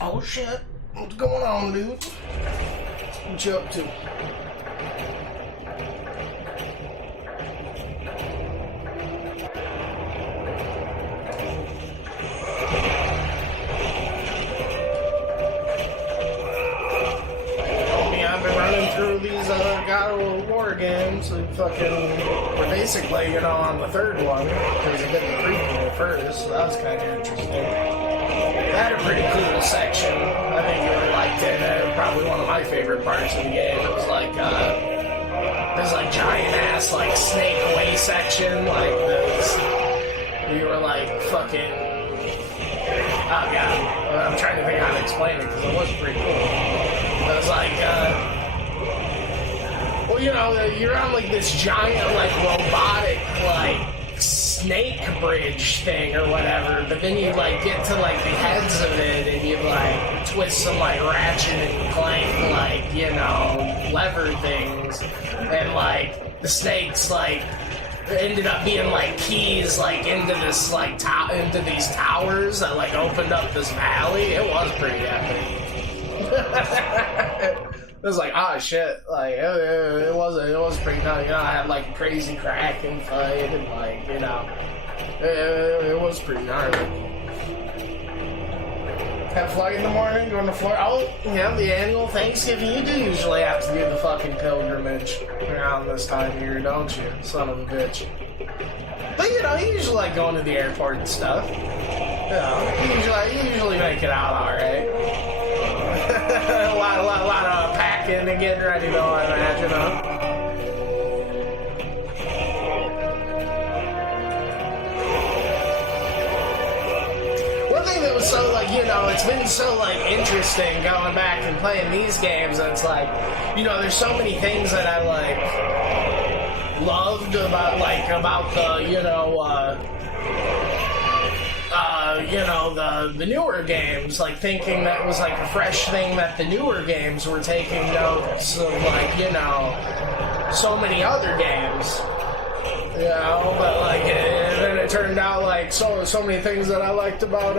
Oh shit, what's going on, dude? What you up to? Yeah, I've been running through these God of War games. We're basically, on the third one, because I did the prequel first, so that was kind of interesting. Had a pretty cool section. I think you really liked it. Probably one of my favorite parts of the game. It was like this giant ass snake way section, like this. You were fucking. Oh god, I'm trying to think how to explain it because it was pretty cool. It was you're on this giant robotic snake bridge thing or whatever, but then you get to the heads of it and you twist some ratchet and clank lever things, and the snakes ended up being keys into this into these towers that opened up this valley. It was pretty epic. It was shit, it was pretty nice, I had crazy Kraken fight, and it was pretty gnarly. Have flight in the morning, going to Florida. Oh, yeah, the annual Thanksgiving. You do usually have to do the fucking pilgrimage around this time of year, don't you, son of a bitch? But you usually going to the airport and stuff. You usually make it out alright. a lot of packing and getting ready, though, I imagine, huh? One thing that was so, it's been so, interesting going back and playing these games, and it's there's so many things that I, loved about the newer games, thinking that was a fresh thing that the newer games were taking notes of so many other games, but and then it turned out so many things that I liked about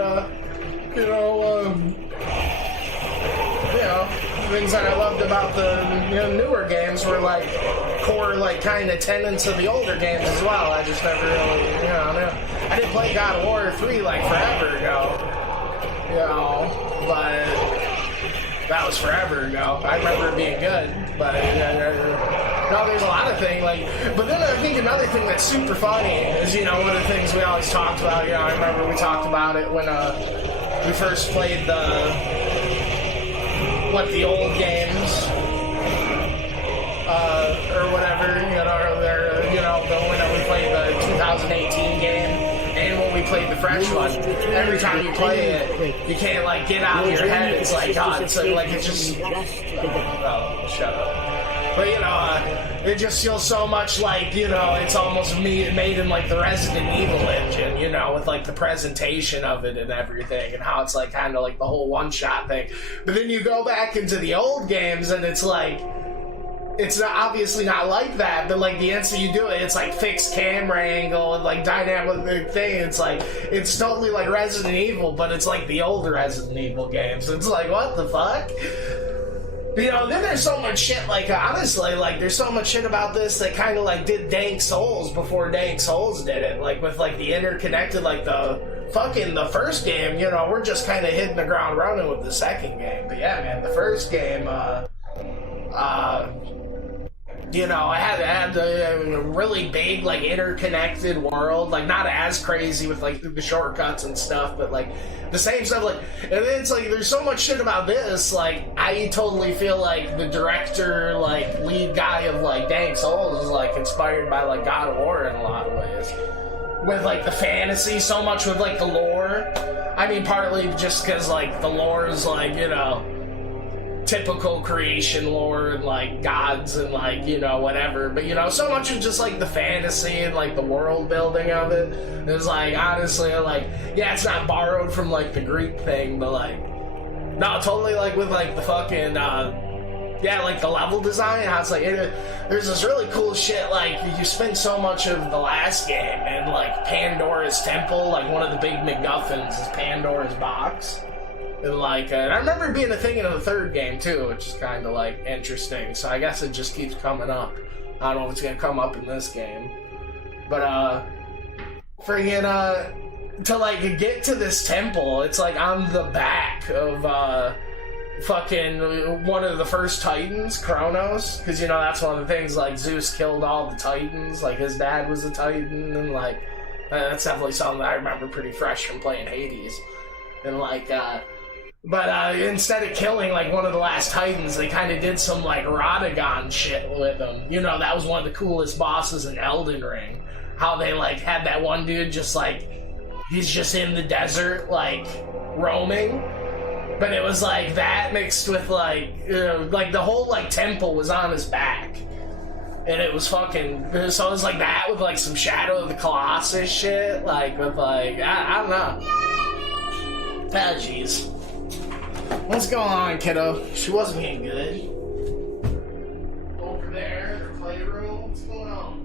things that I loved about the newer games were core kind of tenets of the older games as well. I just never really I didn't play God of War 3 forever ago, but that was forever ago. I remember it being good, but no, there's a lot of things but then I think another thing that's super funny is one of the things we always talked about. I remember we talked about it when we first played the old games, or whatever, when we played the 2018 game, and when we played the fresh one. Every time you play it, you can't get out of your head. It's God, it's it just. Oh, shut up. But it just feels so much it's almost made in the Resident Evil engine, with the presentation of it and everything, and how it's kind of the whole one-shot thing. But then you go back into the old games and it's it's obviously not like that, but the instant you do it, it's fixed camera angle and dynamic thing. It's totally Resident Evil, but it's the older Resident Evil games. It's what the fuck? Then there's so much shit, honestly, there's so much shit about this that kind of, did Dank Souls before Dank Souls did it. With, the interconnected, the first game, we're just kind of hitting the ground running with the second game. But yeah, man, the first game, I had a really big, interconnected world, not as crazy with, the shortcuts and stuff, but, the same stuff, and then it's, there's so much shit about this, I totally feel the director, lead guy of, Dank Souls is, inspired by, God of War in a lot of ways. with like the fantasy so much with like the lore. I mean, partly just because like the lore is like, you know, typical creation lore and like gods and like, you know, whatever, but you know, so much of just like the fantasy and like the world building of it is like, honestly, like, yeah, it's not borrowed from like the Greek thing, but like, no, totally like with like the fucking yeah, like the level design, how it's like, there's this really cool shit, like, you spend so much of the last game and like Pandora's Temple, like one of the big MacGuffins is Pandora's box. And like, and I remember it being a thing in the third game too, which is kind of like interesting. So I guess it just keeps coming up. I don't know if it's gonna come up in this game, but friggin' to like get to this temple, it's like on the back of fucking one of the first Titans, Kronos, because you know that's one of the things. Like Zeus killed all the Titans. Like his dad was a Titan, and like that's definitely something that I remember pretty fresh from playing Hades, and like. But instead of killing like one of the last Titans, they kind of did some like Radagon shit with them. You know, that was one of the coolest bosses in Elden Ring. How they like had that one dude just like, he's just in the desert like roaming. But it was like that mixed with like, you know, like the whole like temple was on his back. And it was fucking, so it was like that with like some Shadow of the Colossus shit. Like with like, I don't know. Ah, jeez. What's going on, kiddo? She wasn't being good. Over there, her playroom. What's going on?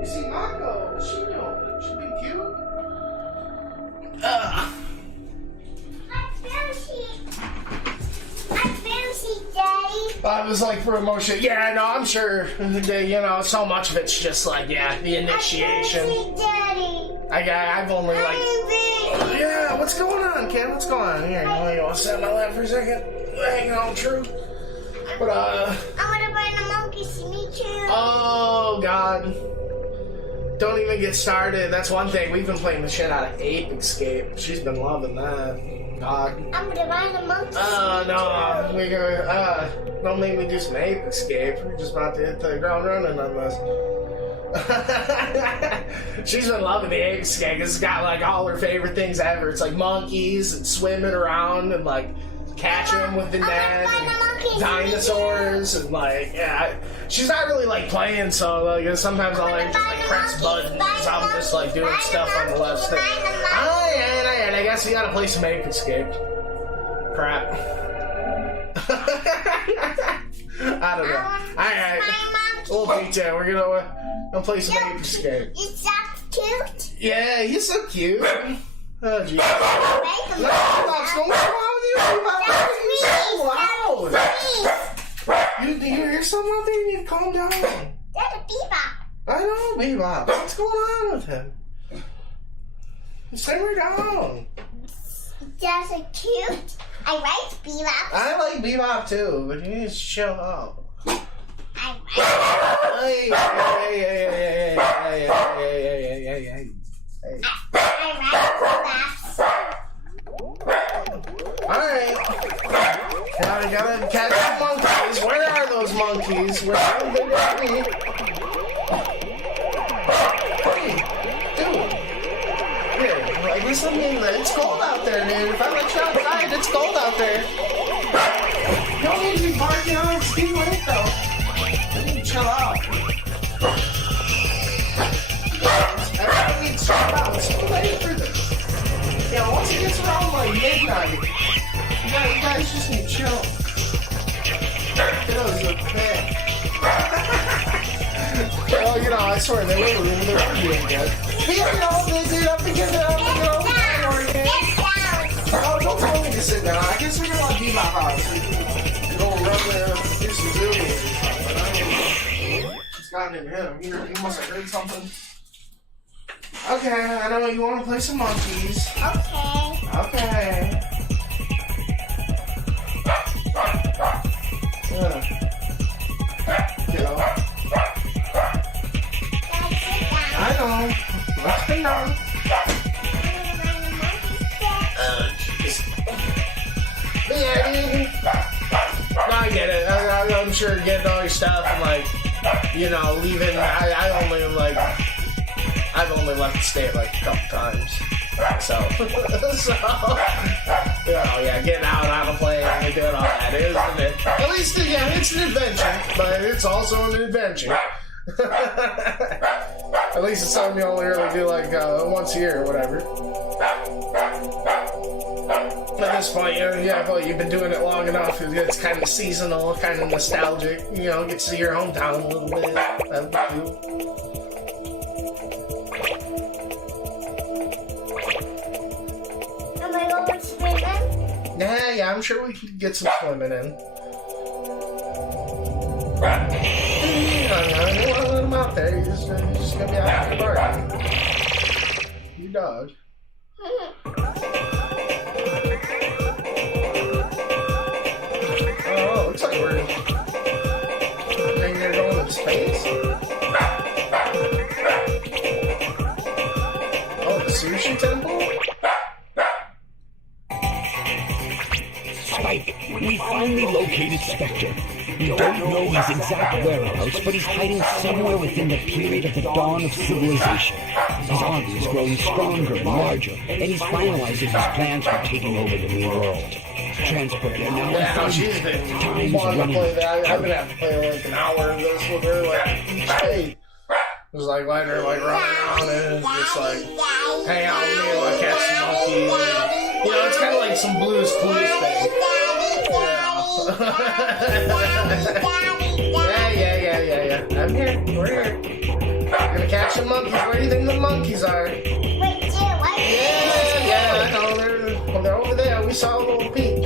You see Mako? What's she doing? She being cute? I was like for emotion. Yeah, no, I'm sure. You know, so much of it's just like, yeah, the initiation. I've only like. Yeah, what's going on, Ken? What's going on? Here, you want to sit in my lap for a second? Hang on, true. But I want to buy the monkeys to meet you. Oh God. Don't even get started. That's one thing. We've been playing the shit out of Ape Escape. She's been loving that. God. I'm gonna buy the monkeys. No. We're gonna, don't make me do some Ape Escape. We're just about to hit the ground running on this. She's been loving the Ape Escape. It's got like all her favorite things ever. It's like monkeys and swimming around and like catching them with the net and dinosaurs and like, yeah. She's not really like playing, so like sometimes I'll like just like press buttons because I'm just like doing stuff on the left stick. I guess you gotta play some Ape Escape. Crap. I don't know. Alright. We'll beat you. We're gonna play some Ape Escape. Is that cute? Yeah, he's so cute. Oh, jeez. No, what's going on with you? You're so loud. You hear something out there? You need to calm down. There's a Bebop. I know, Bebop. What's going on with him? Simmer down. That's a cute. I like Bebop. I like Bebop too, but you need to chill out. I Hey. Alright. Now we gotta catch the monkeys. Where are those monkeys? Where are they? Hey, dude. Here, like listen to me. It's cold out there, dude. If I let you outside, it's cold out there. You don't need to be barking on. It's too late though. You need to chill out. Everybody needs to chill out. It's too late for this. Yeah, once it gets around like midnight, you guys just need to chill. Kiddos are bad. Well, you know, I swear, they were doing good. But you know, they did up because they're up to go. Oh, don't tell me to sit down. I guess we're gonna let Bebop out. So you don't run there and do some zoomies or something. It's gotten in him. You must have heard something. Okay, I know you want to play some monkeys. Okay. know. Jeez. But yeah, dude. No, I get it. I'm sure getting all your stuff and like, you know, leaving. I've only left the state like a couple times. So, you know, yeah, getting out on a plane and doing all that, isn't it? At least, yeah, it's an adventure, but it's also an adventure. At least it's something you only really do like once a year or whatever. At this point, well, you've been doing it long enough. It's kind of seasonal, kind of nostalgic. You know, get to see your hometown a little bit. That'd be cool. Am I going swimming? Yeah, I'm sure we could get some swimming in. I don't want to let him out there. He's just gonna be out in the park. You dog. Oh, looks like we're going to space. Oh, the sushi temple? Spike, we finally located Spectre. We don't know his exact whereabouts, but he's hiding somewhere within the period of the dawn of civilization. His army is growing stronger and larger, and he's finalizing his plans for taking over the new world. Transporter now. Yeah, she's been wanting to play that. I've been having to play like an hour of this with her, like each day. Just like letting her like run around and just like hang out with me while I catch some monkeys. You know, it's kind of like some Blue's Clues thing. Yeah. I'm here. We're here. We're gonna catch some monkeys. Where do you think the monkeys are? Wait, what? Yeah, I know. They're over there. We saw a little peek.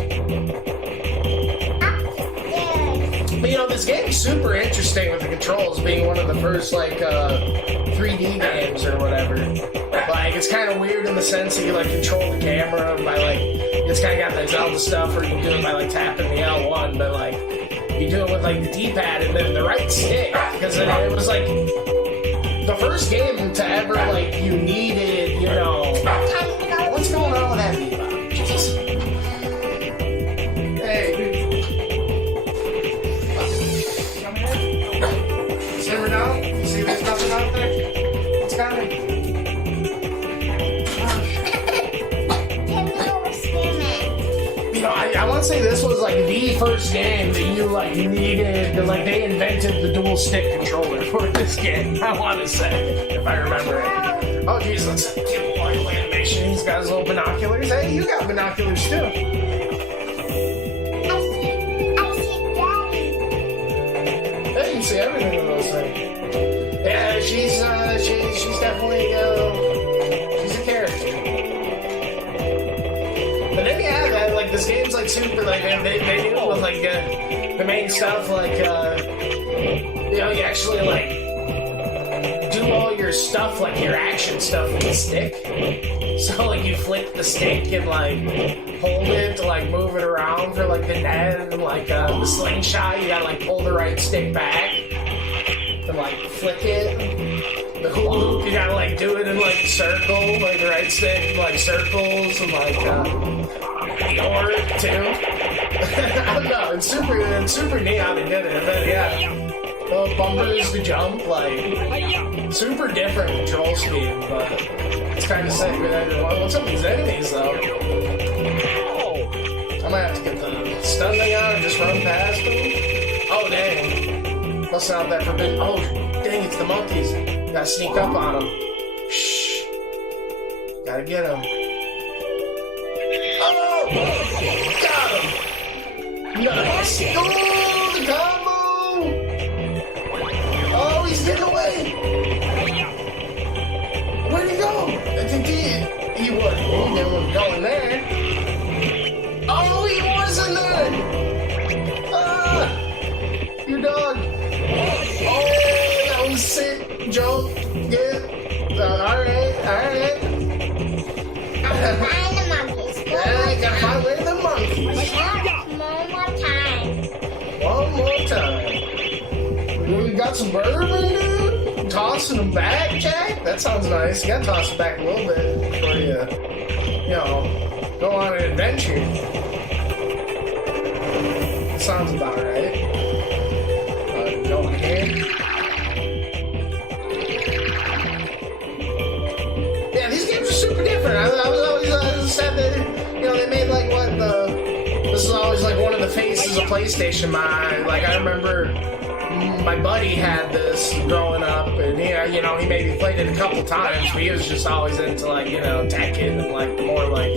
But you know, this game's super interesting with the controls being one of the first like 3D games or whatever. Like, it's kind of weird in the sense that you like control the camera by like, it's kind of got the Zelda stuff where you can do it by like tapping the L1, but like you do it with like the D-pad and then the right stick, because it was like the first game to ever like you needed, you know, what's going on with that Viva? Jesus. Hey. Come here. Simmer down. You see there's nothing out there? What's coming? You know, I want to say this was like the first game that you like needed to, like, they invented the dual stick controller for this game. I want to say, if I remember it. Oh geez, let's get oil animation. He's got his little binoculars. Hey, you got binoculars too. I see Daddy. Hey, you see everything in those things. Yeah, she's definitely she's a character. But then yeah, like this game's like super like they do it with like the main stuff like you know, you actually like do all your stuff like your action stuff with the stick. So like you flick the stick and like hold it to like move it around for like the net and like the slingshot you gotta like pull the right stick back and like flick it. The hula hoop, you gotta like do it in like circle, like the right stick, like circles, and like the orb too. I don't know, it's super neat how they did it. And then yeah, the bumpers to jump, like super different control scheme, but it's kind of sick with everyone. What's up with these enemies though? I might have to get the stun thing out and just run past them. Oh dang, must not that forbidden. Oh dang, it's the monkeys. Gotta sneak up on them. Shh. Gotta get him. Oh! Got him! Nice! Oh, the combo! Oh, he's getting away! Where'd he go? I think he didn't go in there. Oh, he was in there! Ah! Your dog! Oh, that was sick! Jump, get, alright. Find the monkeys. Yeah, you gotta find where the monkeys. One more time. We got some bourbon, dude. tossing them back, Jack? That sounds nice. You gotta toss it back a little bit before you know, go on an adventure. Sounds about right. Going here. Yeah, these games are super different. I was always sad that, you know, they made like this is always like one of the faces of PlayStation. Like I remember my buddy had this growing up, and you know, he maybe played it a couple times, but he was just always into like, you know, Tekken and like more like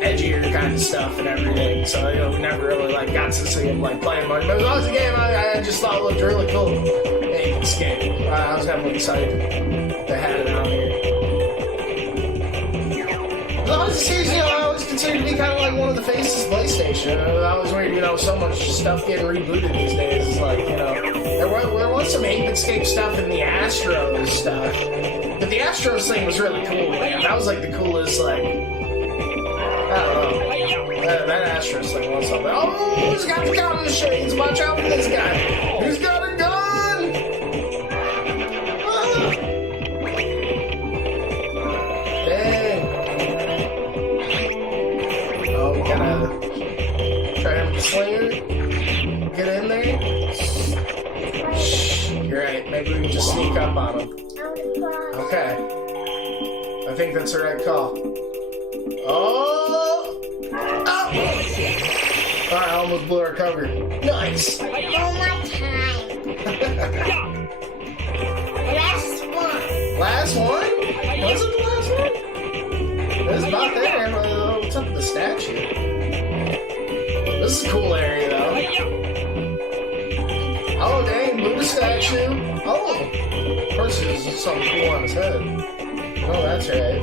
edgier kind of stuff and everything. So, you know, we never really like got to see him like playing much. But it was always a game I just thought looked really cool. Hey, this game. I was definitely excited they had it out here. But I was seriously, you know, I always considered to be kind of like one of the faces of PlayStation. I was weird, you know, so much stuff getting rebooted these days. It's like, you know, there was some Escape stuff in the Astros stuff. But the Astros thing was really cool, man. That was like the coolest, like, I don't know. That Astros thing was something. Oh, he's got the gun in the shades. Watch out for this guy. He's got a gun! Ah. Dang. Oh, we gotta try to sling her. Get in there. Shh. You're right. Maybe we can just sneak up on him. Okay. I think that's the right call. Oh! I almost blew our cover. Nice! One more time. Last one. Last one? Was it the last one? It was about there. What's up with the statue? This is a cool area, though. Oh, dang, Buddha statue. Oh! Of course, there's something cool on his head. Oh, that's right.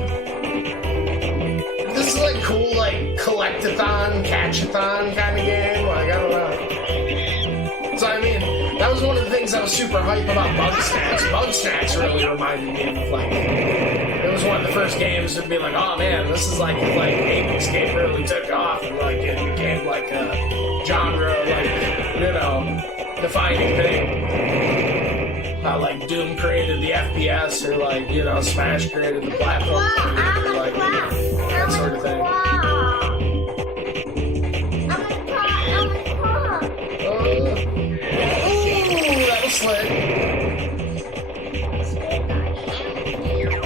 This is like cool, like collectathon, catchathon kind of game. Like, I don't know. So I mean, that was one of the things I was super hyped about Bugsnax. Bugsnax really reminded me of like, it was one of the first games to be like, oh man, this is like Ape Escape really took off and like it became like a genre, like, you know, defining thing. How like Doom created the FPS or like, you know, Smash created the platform, or, like that sort of thing. That was slick.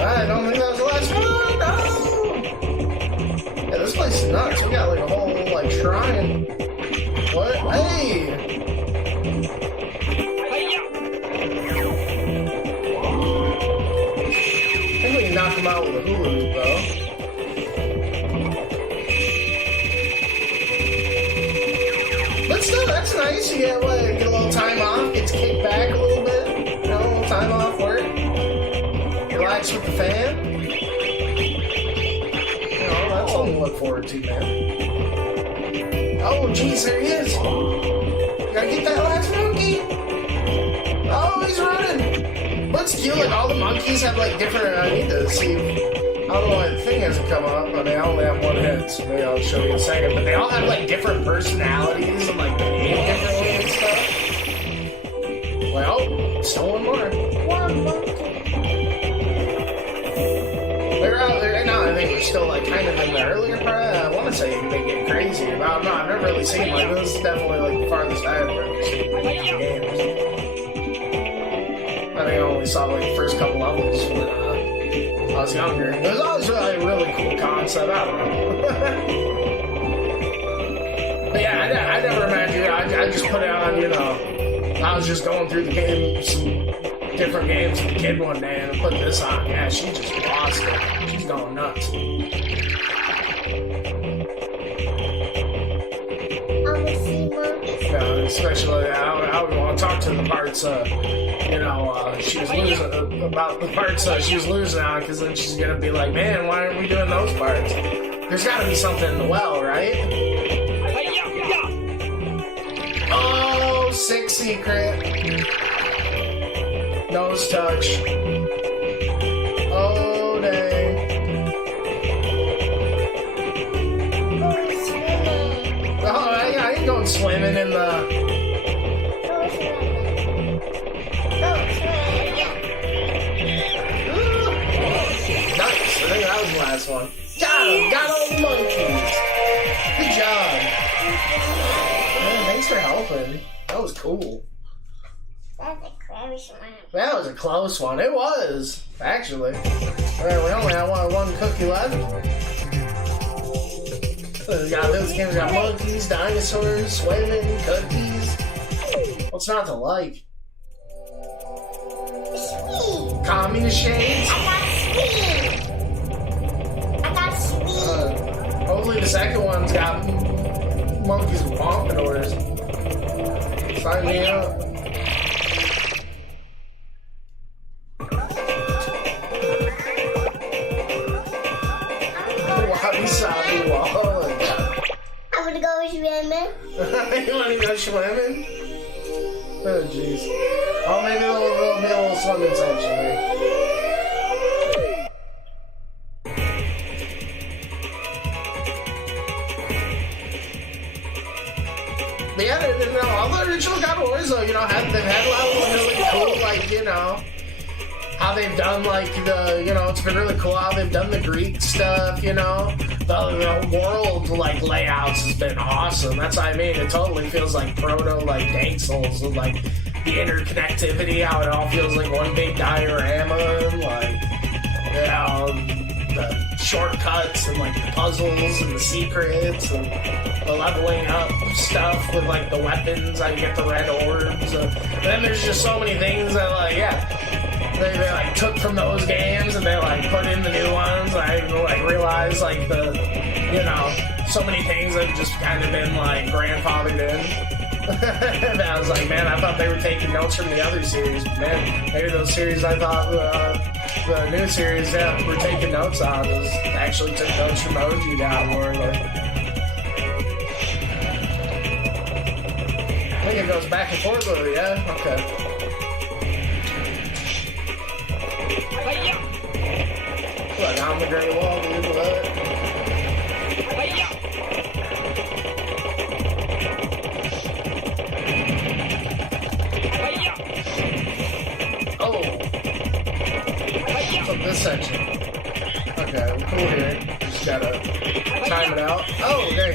I don't think that was the last one. No. Yeah, this place is nuts. We got like a whole like shrine. What? Hey. Knock him out with a hula hoop, though. But still, that's nice. You get a little time off, gets kicked back a little bit. You know, a little time off work. Relax with the fam. You know, that's something to look forward to, man. Oh, jeez, there he is. You gotta get that last monkey. Oh, he's running. What's cute, like all the monkeys have like different, I need to see, I don't know why the thing hasn't come up, but they only have one head, so maybe I'll show you in a second, but they all have like different personalities and like behave differently and stuff. Well, still one more. One monkey. They're out there right now, I think we're still like kind of in the earlier part, I want to say they get crazy, but I don't know, I've never really seen like, this is definitely like the farthest I've ever seen games. I think I only saw like the first couple levels when I was younger. It was always really a really cool concept. I don't know. But yeah, I never imagined. I just put it on, you know. I was just going through the games, different games with the kid one day, and I put this on. Yeah, she just lost it. She's going nuts. Yeah, especially I would want to talk to the parts. You know, she was losing about the parts she was losing on, because then she's gonna be like, man, why aren't we doing those parts? There's gotta be something in the well, right? Oh, 6 secret. Nose touch. Oh, dang. Oh, I ain't going swimming in the... was the last one. Got him! Got all the monkeys! Good job! Man, thanks for helping. That was cool. That's a close one. That was a close one. It was, actually. Alright, we only have one cookie left. We got those games. We got monkeys, dinosaurs, swimming, cookies. What's not to like? Sweet. Communist shades? I got sweet. Hopefully the second one's got monkeys with pompadours. Sign me up. Wabi-sabi wall. I'm gonna go swimming. You wanna go swimming? Oh jeez. Oh, maybe there'll be a little swimming section here. But yeah, all the original God of Wars, though, they've had a lot of really cool, how they've done, it's been really cool how they've done the Greek stuff, the world, layouts has been awesome. That's what I mean. It totally feels like proto, Dark Souls, with, the interconnectivity, how it all feels like one big diorama, the shortcuts and, the puzzles and the secrets and the leveling up stuff with, the weapons, how you get the red orbs. And then there's just so many things that, they took from those games and they put in the new ones. I realized so many things have just kind of been grandfathered in. And I was like, man, I thought they were taking notes from the other series. But man, maybe those series I thought the new series were taking notes on was actually took notes from OG God of War. I think it goes back and forth with it, yeah? Okay. Look, I'm the Great Wall, dude. What? Oh. So this section. Okay, we're cool here. Just gotta time it out. Oh, okay.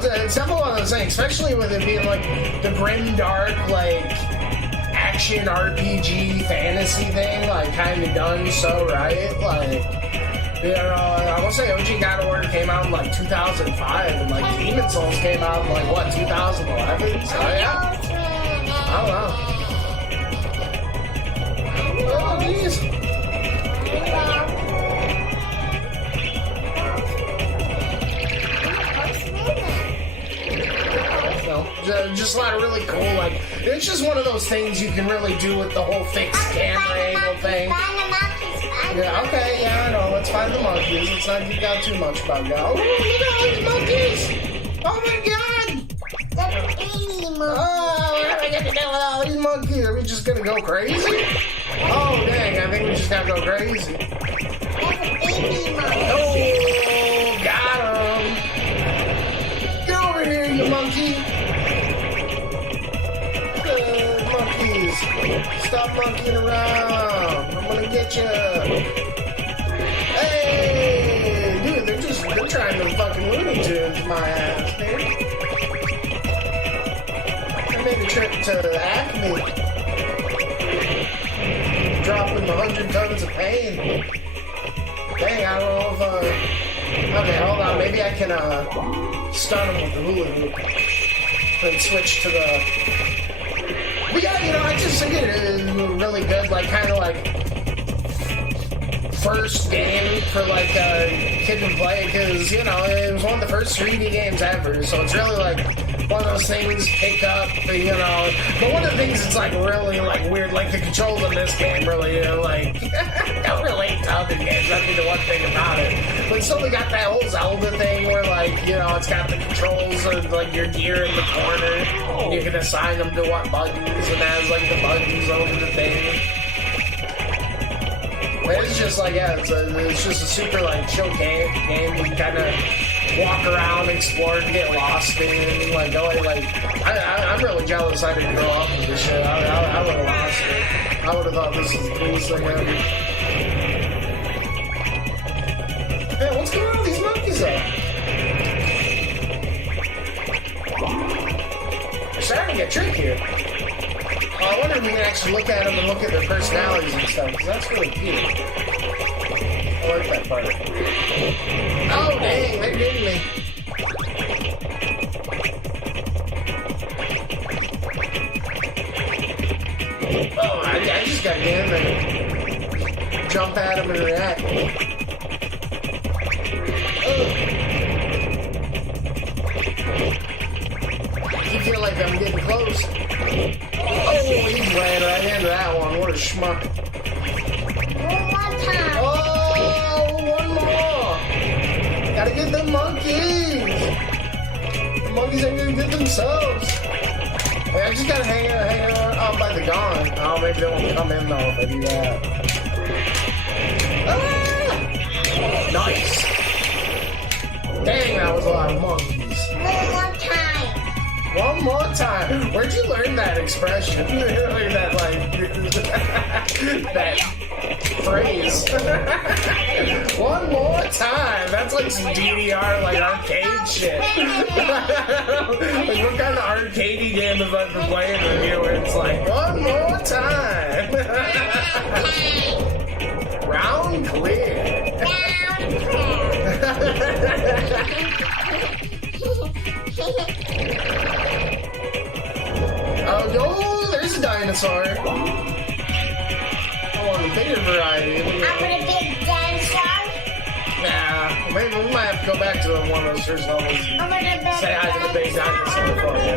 It's definitely one of those things, especially with it being the grim, dark, action RPG fantasy thing, kind of done so right. I will say OG God of War came out in 2005, and Demon Souls came out in 2011. So yeah, I don't know. Oh, geez. Just a lot of really cool, it's just one of those things you can really do with the whole fixed camera angle thing. Yeah, okay, yeah, I know. Let's find the monkeys. It's not you got too much about that. Oh, look at all these monkeys! Oh my god! Oh, what are we gonna do with all these monkeys? Are we just gonna go crazy? Oh, dang, I think we just gotta go crazy. Oh, got him! Get over here, you monkey! Stop monkeying around! I'm gonna get you! Hey! Dude, they're trying to fucking Looney Tunes my ass, man. I made a trip to Acme. Dropping 100 tons of pain. Dang, I don't know if, okay, hold on, maybe I can, stun him with the hula hoop. Then switch to the... But yeah, I just think it is really good, kind of first game for a kid to play, because it was one of the first 3D games ever, so it's really one of those things pick up, but one of the things that's really weird, the controls in this game really don't relate to other games. That'd be the one thing about it. But it's only got that whole Zelda thing where it's got the controls of your gear in the corner, and you can assign them to what buttons, and has the buttons over the thing. But it's just it's just a super chill game. You can kind of walk around, explore, and get lost in, like, I'm really jealous I didn't grow up with this shit. I would have lost it. I would have thought this was the coolest thing ever. Hey, what's going on with these monkeys, though? They're starting to get trickier. I wonder if we can actually look at them and look at their personalities and stuff, because that's really cute. I like that part. Oh, dang, they're getting me. Oh, I just gotta get in there. Jump at them and react. I feel like I'm getting close. Oh, he's laying right into that one. What a schmuck. One more time. Oh, one more. Gotta get the monkeys. The monkeys ain't gonna get themselves. Hey, I just gotta hang out by the gong. Oh, maybe they won't come in though if I do that. Ah! Nice. Dang, that was a lot of monkeys. One more time. One more time. Where'd you learn that expression? That, like, that phrase. One more time. That's like some DDR, like, arcade shit. Like, what kind of arcadey game have I been playing with you where it's like, one more time. Round clear. Oh, there's a dinosaur. I want a bigger variety. I want a big dinosaur. Nah, maybe we might have to go back to one of those first levels I want a big and say hi to the big dinosaur for you.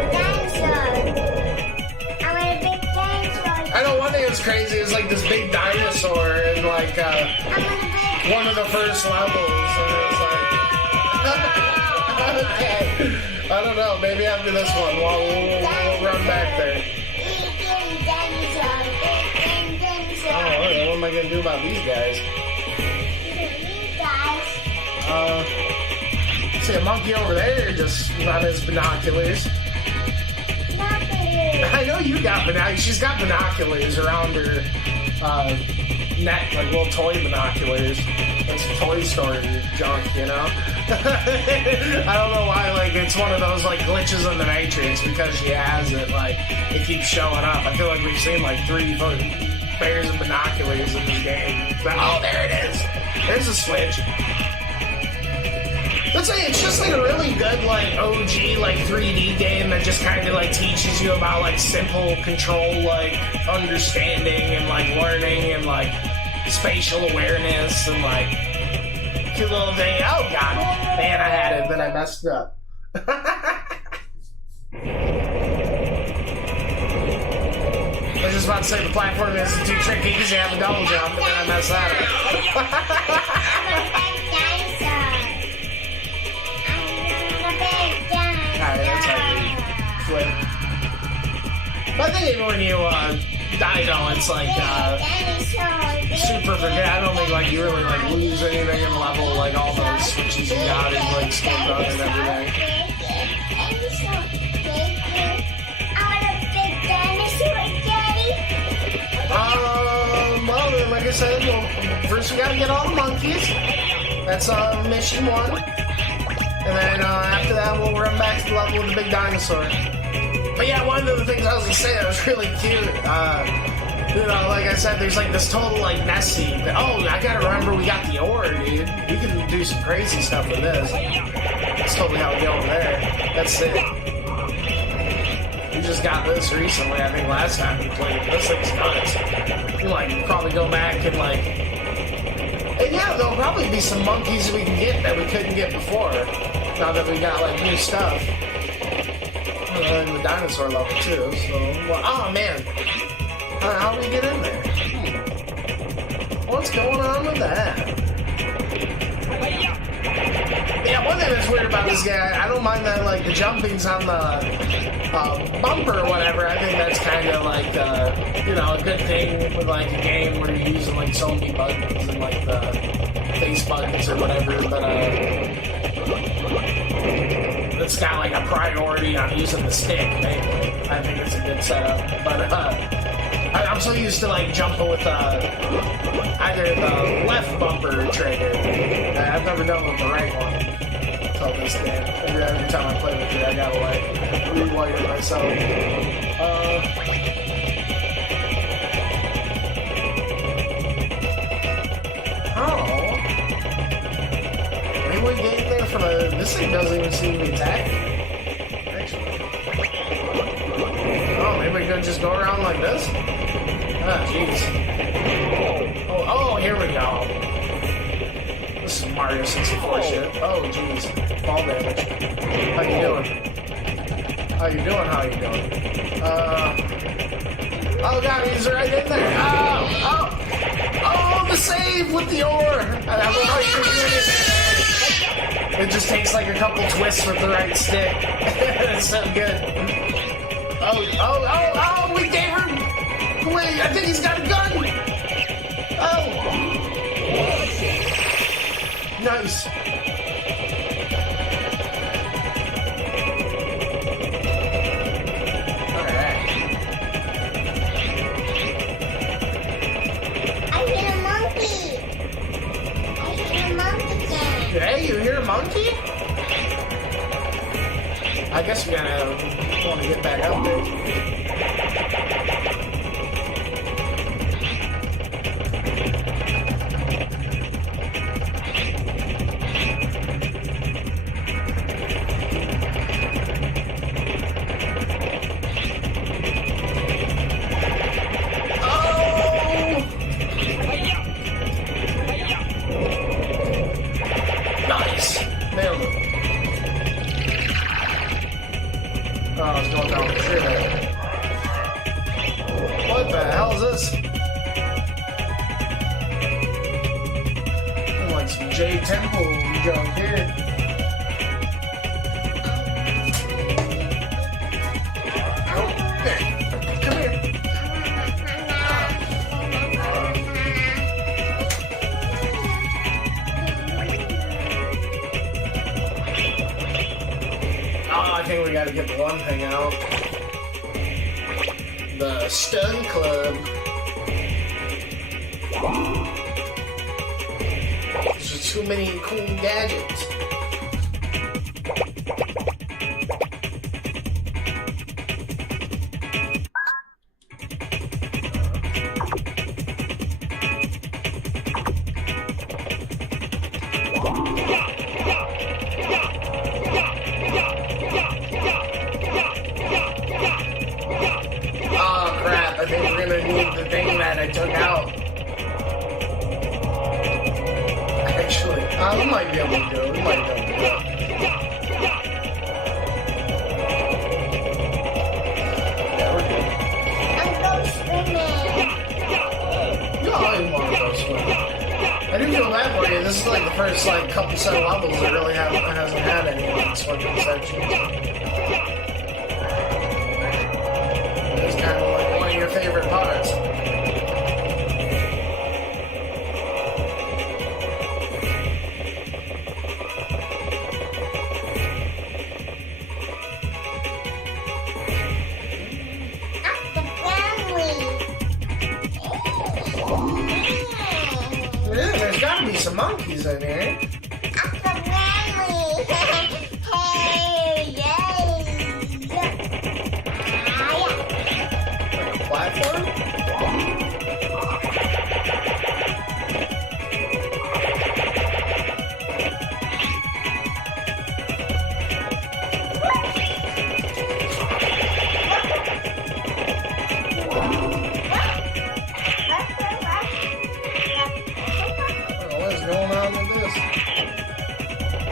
I want a big dinosaur. I know one thing that's crazy is like this big dinosaur in like I want a big one of the first levels, and it's like, okay, I don't know. Maybe after this one, we'll run back there. big dinosaur. Oh, alright, what am I gonna do about these guys? These guys. See a monkey over there just on his binoculars. Nothing. I know you got binoculars. She's got binoculars around her neck, like little toy binoculars. It's Toy Story junk, you know? I don't know why, like, it's one of those, like, glitches in the Matrix because she has it, like, it keeps showing up. I feel like we've seen, like, 3 pairs of binoculars in this game. But, oh, there it is! There's a switch. Let's say it's just, like, a really good, like, OG, like, 3D game that just kind of, like, teaches you about, like, simple control, like, understanding and, like, learning and, like, spatial awareness and, like, cute little thing. Oh, God. Man, I had it, then I messed up. I was just about to say the platform is too tricky because you have a double jump, but then I messed that up. Alright, that's how you flip. But I think even when you die, though, it's like super forget. I don't think like you really like lose anything in the level, like all those switches you got and like skill run and everything. Well, then, like I said, first we gotta get all the monkeys. That's mission 1. And then after that, we'll run back to the level with the big dinosaur. But yeah, one of the things I was gonna say that was really cute, you know, like I said, there's like this total like messy. Oh, I gotta remember we got the ore, dude. We can do some crazy stuff with this. That's totally how we go over there. That's it. We just got this recently, I think last time we played. This thing's nuts. We'll like probably go back and like, and yeah, there'll probably be some monkeys we can get that we couldn't get before. Now that we got like new stuff. In the dinosaur level too, so well, oh man. How do we get in there? What's going on with that? Yeah, one thing that's weird about this guy, I don't mind that, like, the jumping's on the bumper or whatever. I think that's kind of like, you know, a good thing with, like, a game where you're using, like, so many buttons and, like, the face buttons or whatever, but, It's got like a priority on using the stick, mainly. I think it's a good setup. But I'm so used to like jumping with either the left bumper trigger. I've never done with the right one until this game. Every time I play with it, I gotta like rewire myself. Oh. Maybe we get there from a. This thing doesn't even seem to be attacking. Actually. Oh, maybe we could just go around like this? Ah, jeez. Oh, here we go. This is Mario 64 shit. Oh, jeez. Fall damage. How you doing? How you doing? How you doing? Oh god, he's right in there. Oh, the save with the ore. It just takes like a couple twists with the right stick. It's so good. Oh, we gave her. Wait, I think he's got a gun. Oh. Nice. Hey, you hear a monkey? I guess we're gonna want to get back up there. Temple junk here. Oh, hey, come here. Oh, I think we gotta get the one thing out. The Stun Club. Too many cool gadgets. Oh crap, I think we're gonna need the thing that I took out. We might be able to do it. We might be able to do it. Yeah, we're good. I'm going swimming. You always want to go swimming. I do feel bad for you. This is like the first like couple set of levels that really hasn't had any swimming sections. It's kind of like one of your favorite parts. Some monkeys in here. Like a platform?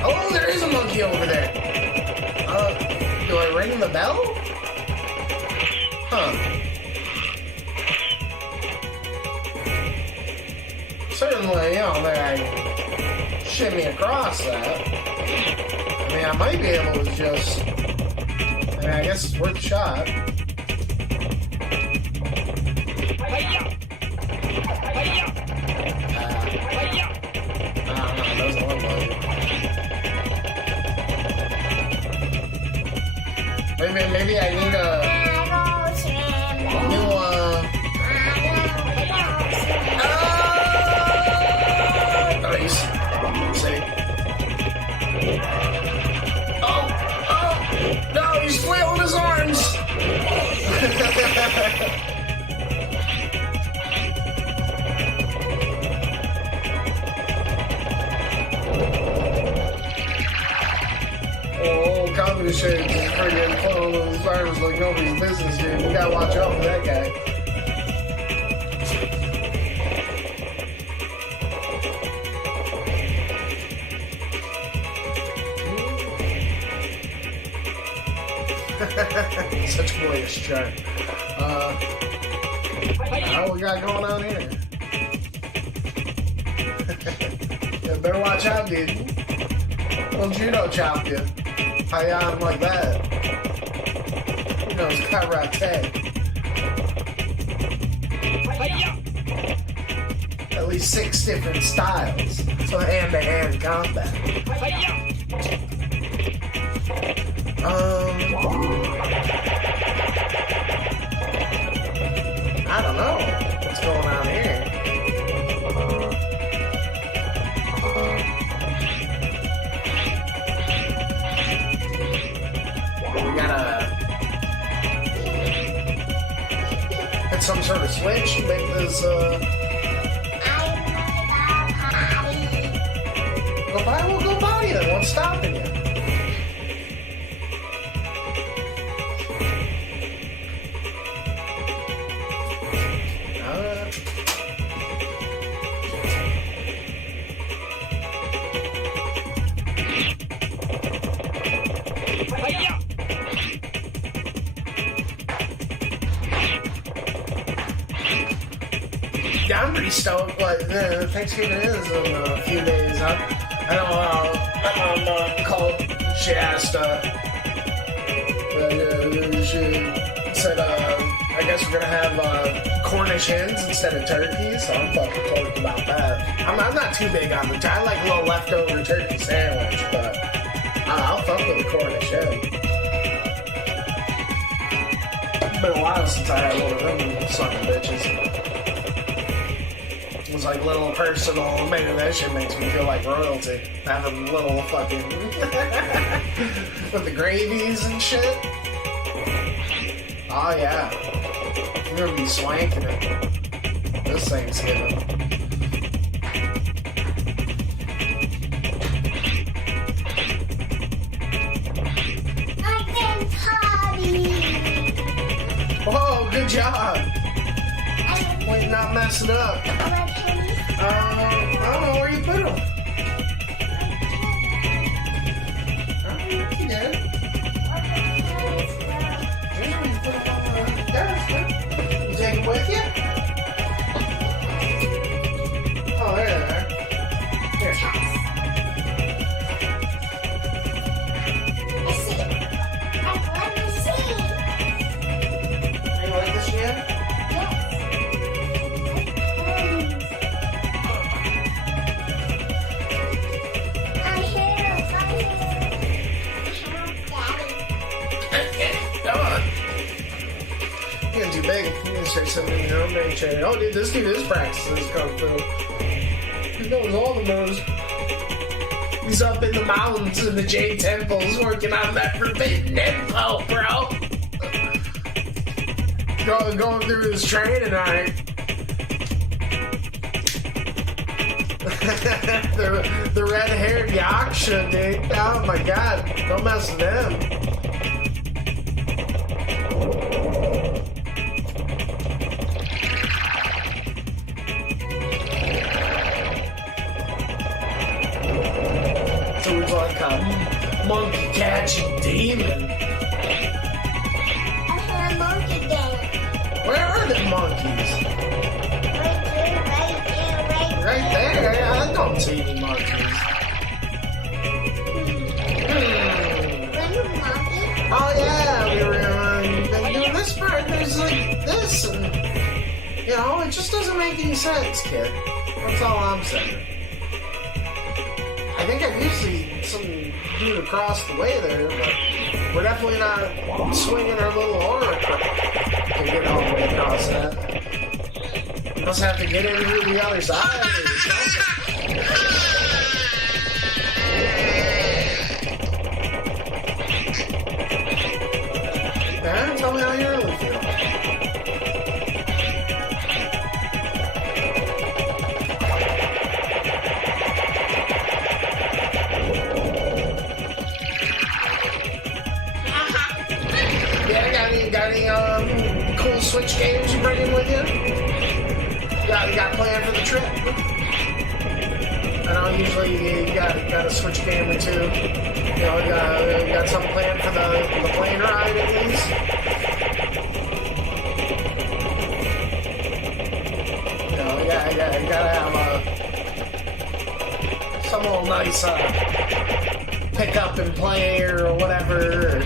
Oh, there is a monkey over there. Do I ring the bell? Huh. Certainly, you know, that I shimmy across that. I mean, I might be able to just... I mean, I guess it's worth a shot. Maybe I need a new nice. See? Oh, no, he's flailing his arms. Oh, comedy shades is friggin' flailing his arms like nobody's business, dude. You gotta watch out for that guy. Such boyish chart. What we got going on here? Yeah, better watch out, dude. Little judo chop you. How you on like that? Who knows karate? At least 6 different styles. So hand-to-hand combat. I don't know what's going on here. We gotta hit some sort of switch to make this, Go buy, well, go buy it. What's stopping you? Yeah, I'm pretty stoked. Like, Thanksgiving is in a few days. I know called, she asked, she said, I guess we're gonna have Cornish hens instead of turkeys, so I'm fucking stoked about that. I'm not too big on the I like a little leftover turkey sandwich, but I'll fuck with the Cornish hen. It's been a while since I had one of them sucking bitches. It was like little personal, maybe that shit makes me feel like royalty. Having little fucking, with the gravies and shit. Oh yeah. You're gonna be swanking it this Thanksgiving. I can potty. Whoa, good job. Wait, not messing up. I don't know where you put them. You did. You take them with you? Oh, there they are. Here. I see. Let me see. You like this yet? Too big. You can start sitting in your own dang chair. Oh, dude, this dude is practicing his kung fu. He knows all the moves. He's up in the mountains in the Jade Temples working on that forbidden info, bro. Going through his training, alright. the red-haired Yaksha, dude. Oh my god. Don't mess with them. Like a monkey catching demon. I heard a monkey dance. Where are the monkeys? Right Right there. I don't see any monkeys. Oh yeah, we were doing this part. There's like this, and you know, it just doesn't make any sense, kid. That's all I'm saying. I think I do see some dude across the way there, but we're definitely not swinging our little aura to get all the way across that. We must have to get in through the other side or something. Yeah, tell me how you really feel. Got any cool Switch games you bring in with you? You got a plan for the trip? I know usually you got a Switch game or two. You know, you got something planned for the plane ride at least? You know, you gotta have some little nice pick up and play or whatever.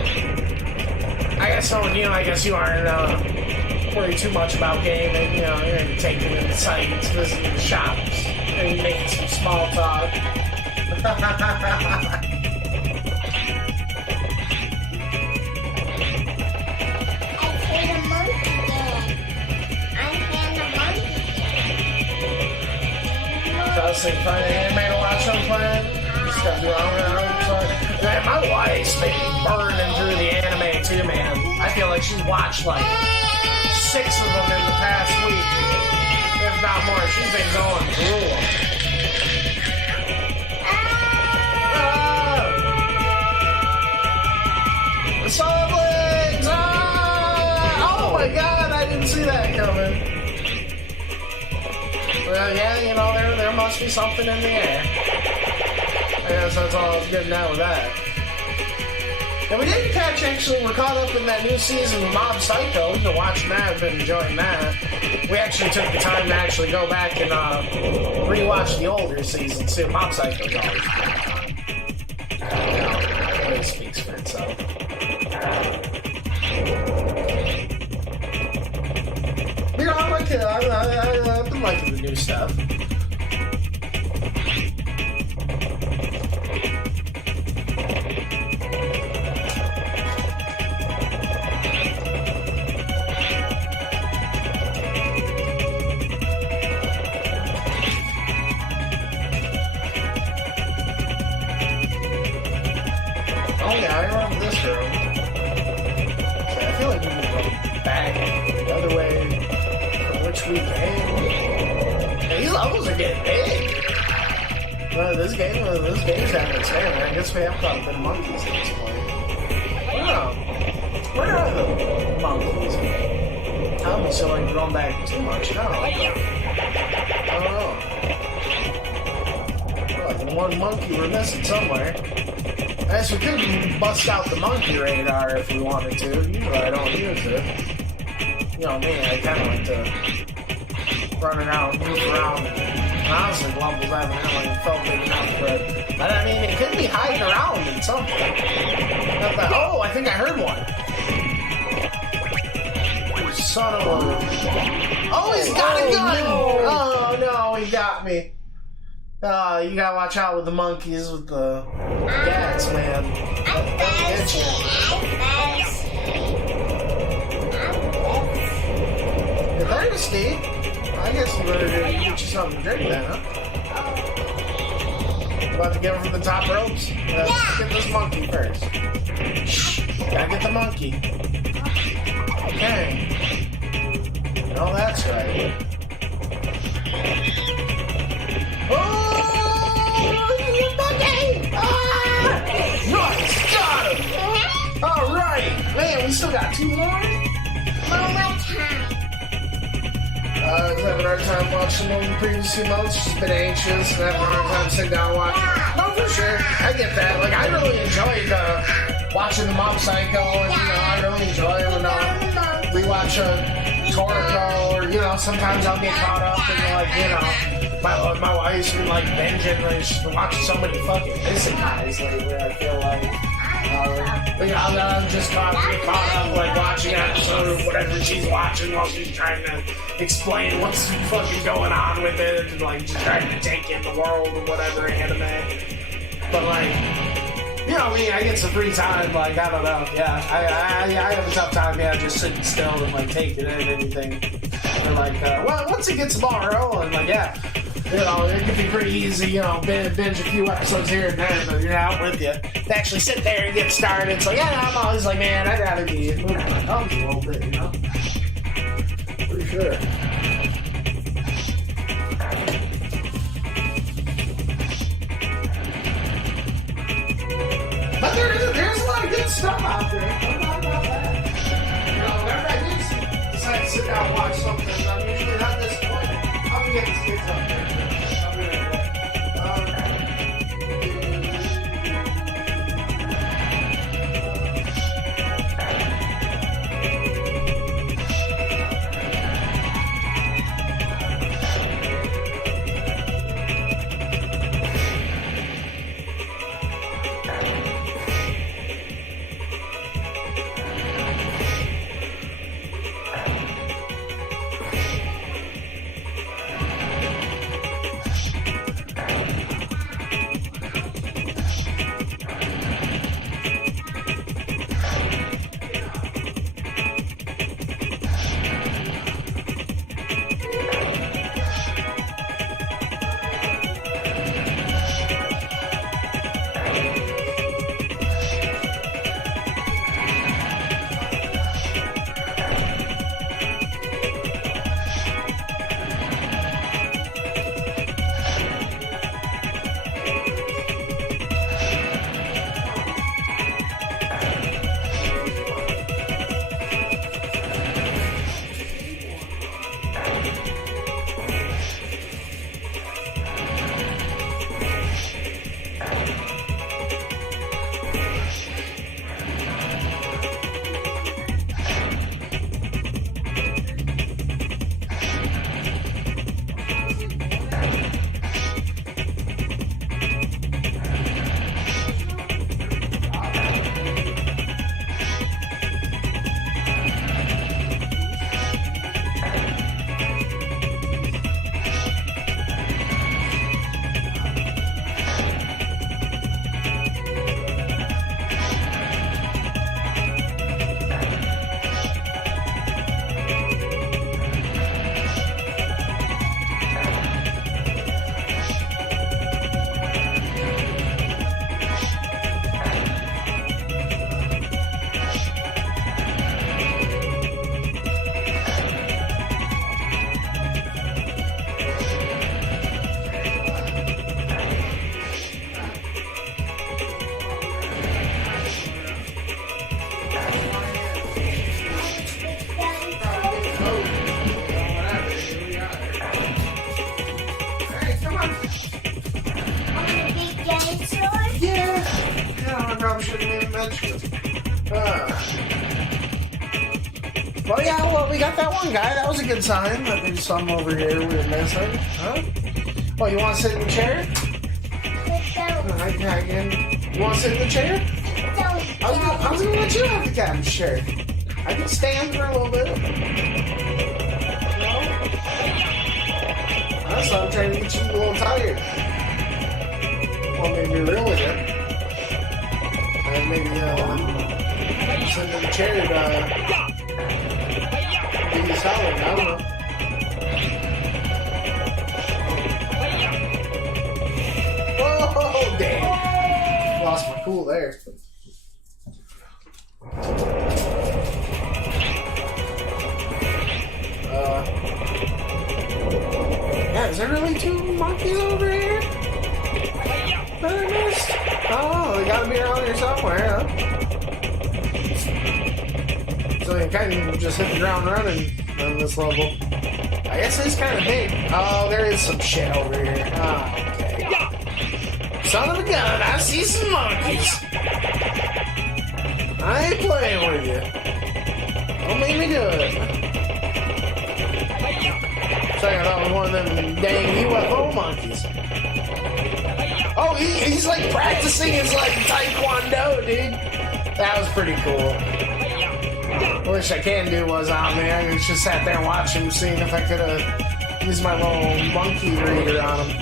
I guess you aren't worried too much about gaming. You know, you're taking in the sights, visiting the shops, and making some small talk. I played a monkey game. I had a monkey game. So I was thinking, find an anime to watch on playing. Just got the wrong. Man, my wife's been burning through the anime too, man. I feel like she's watched like 6 of them in the past week, if not more. She's been going through them. The siblings! Oh my God, I didn't see that coming. Well, yeah, you know, there must be something in the air. I guess that's all I was getting at with that. And we didn't catch, actually, we're caught up in that new season of Mob Psycho. We've been watching that, been enjoying that. We actually took the time to actually go back and rewatch the older seasons too. Mob Psycho's always been fun. You know, it speaks for itself. You know, I like it. I've been liking the new stuff. Oh yeah, I remember this room. I feel like we can go back the other way from which we came. Yeah, these levels are getting big. This game's having its hand. I guess we have caught the monkeys at this point. I don't know. Where are the monkeys? I don't feel like we're going back too much. No. I don't know. Like one monkey we're missing somewhere. I guess we could bust out the monkey radar if we wanted to. Usually I don't use it. You know me, I kind of like to run around, move around. Honestly, Glumbles evidently felt big enough, but I mean, it could be hiding around in something. Oh, I think I heard one. Son of a... Oh, he's got a gun! No. Oh, no, he got me. You gotta watch out with the monkeys, with the cats, man. They'll get you. You're thirsty? I guess we better get you something to drink then, huh? About to get him from the top ropes? Let's get this monkey first. Shh. Gotta get the monkey. Okay. No, that's right. Oh! Nice! Got him! Alright! Man, we still got 2 more? One more time. I was having a hard time watching them the previous 2 months. Just been anxious and having a hard time sitting down and watching. No, for sure. I get that. Like, I really enjoyed watching the Mob Psycho, and, you know, I really enjoy it when we watch Toriko, or, you know, sometimes I'll get caught up and, like, you know, my wife's been, like, binging, like, she's been watching so many fucking isekais lately, I feel like. But, you know, I'm just caught up, like, watching an episode of whatever she's watching while she's trying to explain what's fucking going on with it, and, like, just trying to take in the world or whatever anime. But like, you know me, I get some free time. Like, I don't know. Yeah, I have a tough time. Yeah, just sitting still and like taking in anything. And like, well, once it gets the ball rolling, like, yeah, you know, it can be pretty easy. You know, binge a few episodes here and there, but you're out with you. To actually sit there and get started. So yeah, I'm always like, man, I'd rather be moving my thumbs a little bit, you know. For sure. But there's a lot of good stuff out there. I'm not about that. You know, whenever I do decide to sit down and watch something, I'm usually not disappointed. I'm gonna get these kids up there. I'll be right back. Probably shouldn't even mention it. Well, yeah, well, we got that one guy. That was a good sign that there's some over here we were missing. Huh? Oh, you want to sit in the chair? You want to sit in the chair? I was going to let you have the captain's chair. I can stand for a little bit. No? That's why I'm trying to get you a little tired. Well, maybe really good. And maybe sit in the chair to give you solid. I don't know. Whoa, damn. Lost my cool there. Yeah, is there really two monkeys over here that I missed? Oh, they gotta be around here somewhere, huh? So you kind of just hit the ground running on this level. I guess it's kind of big. Oh, there is some shit over here. Oh, okay. Son of a gun, I see some monkeys. I ain't playing with you. Don't make me do it. So I thought it was one of them dang UFO monkeys. Oh, he's like practicing his like Taekwondo, dude. That was pretty cool. I wish I can do was, oh man, I just sat there and watched him, seeing if I could used my little monkey reader on him.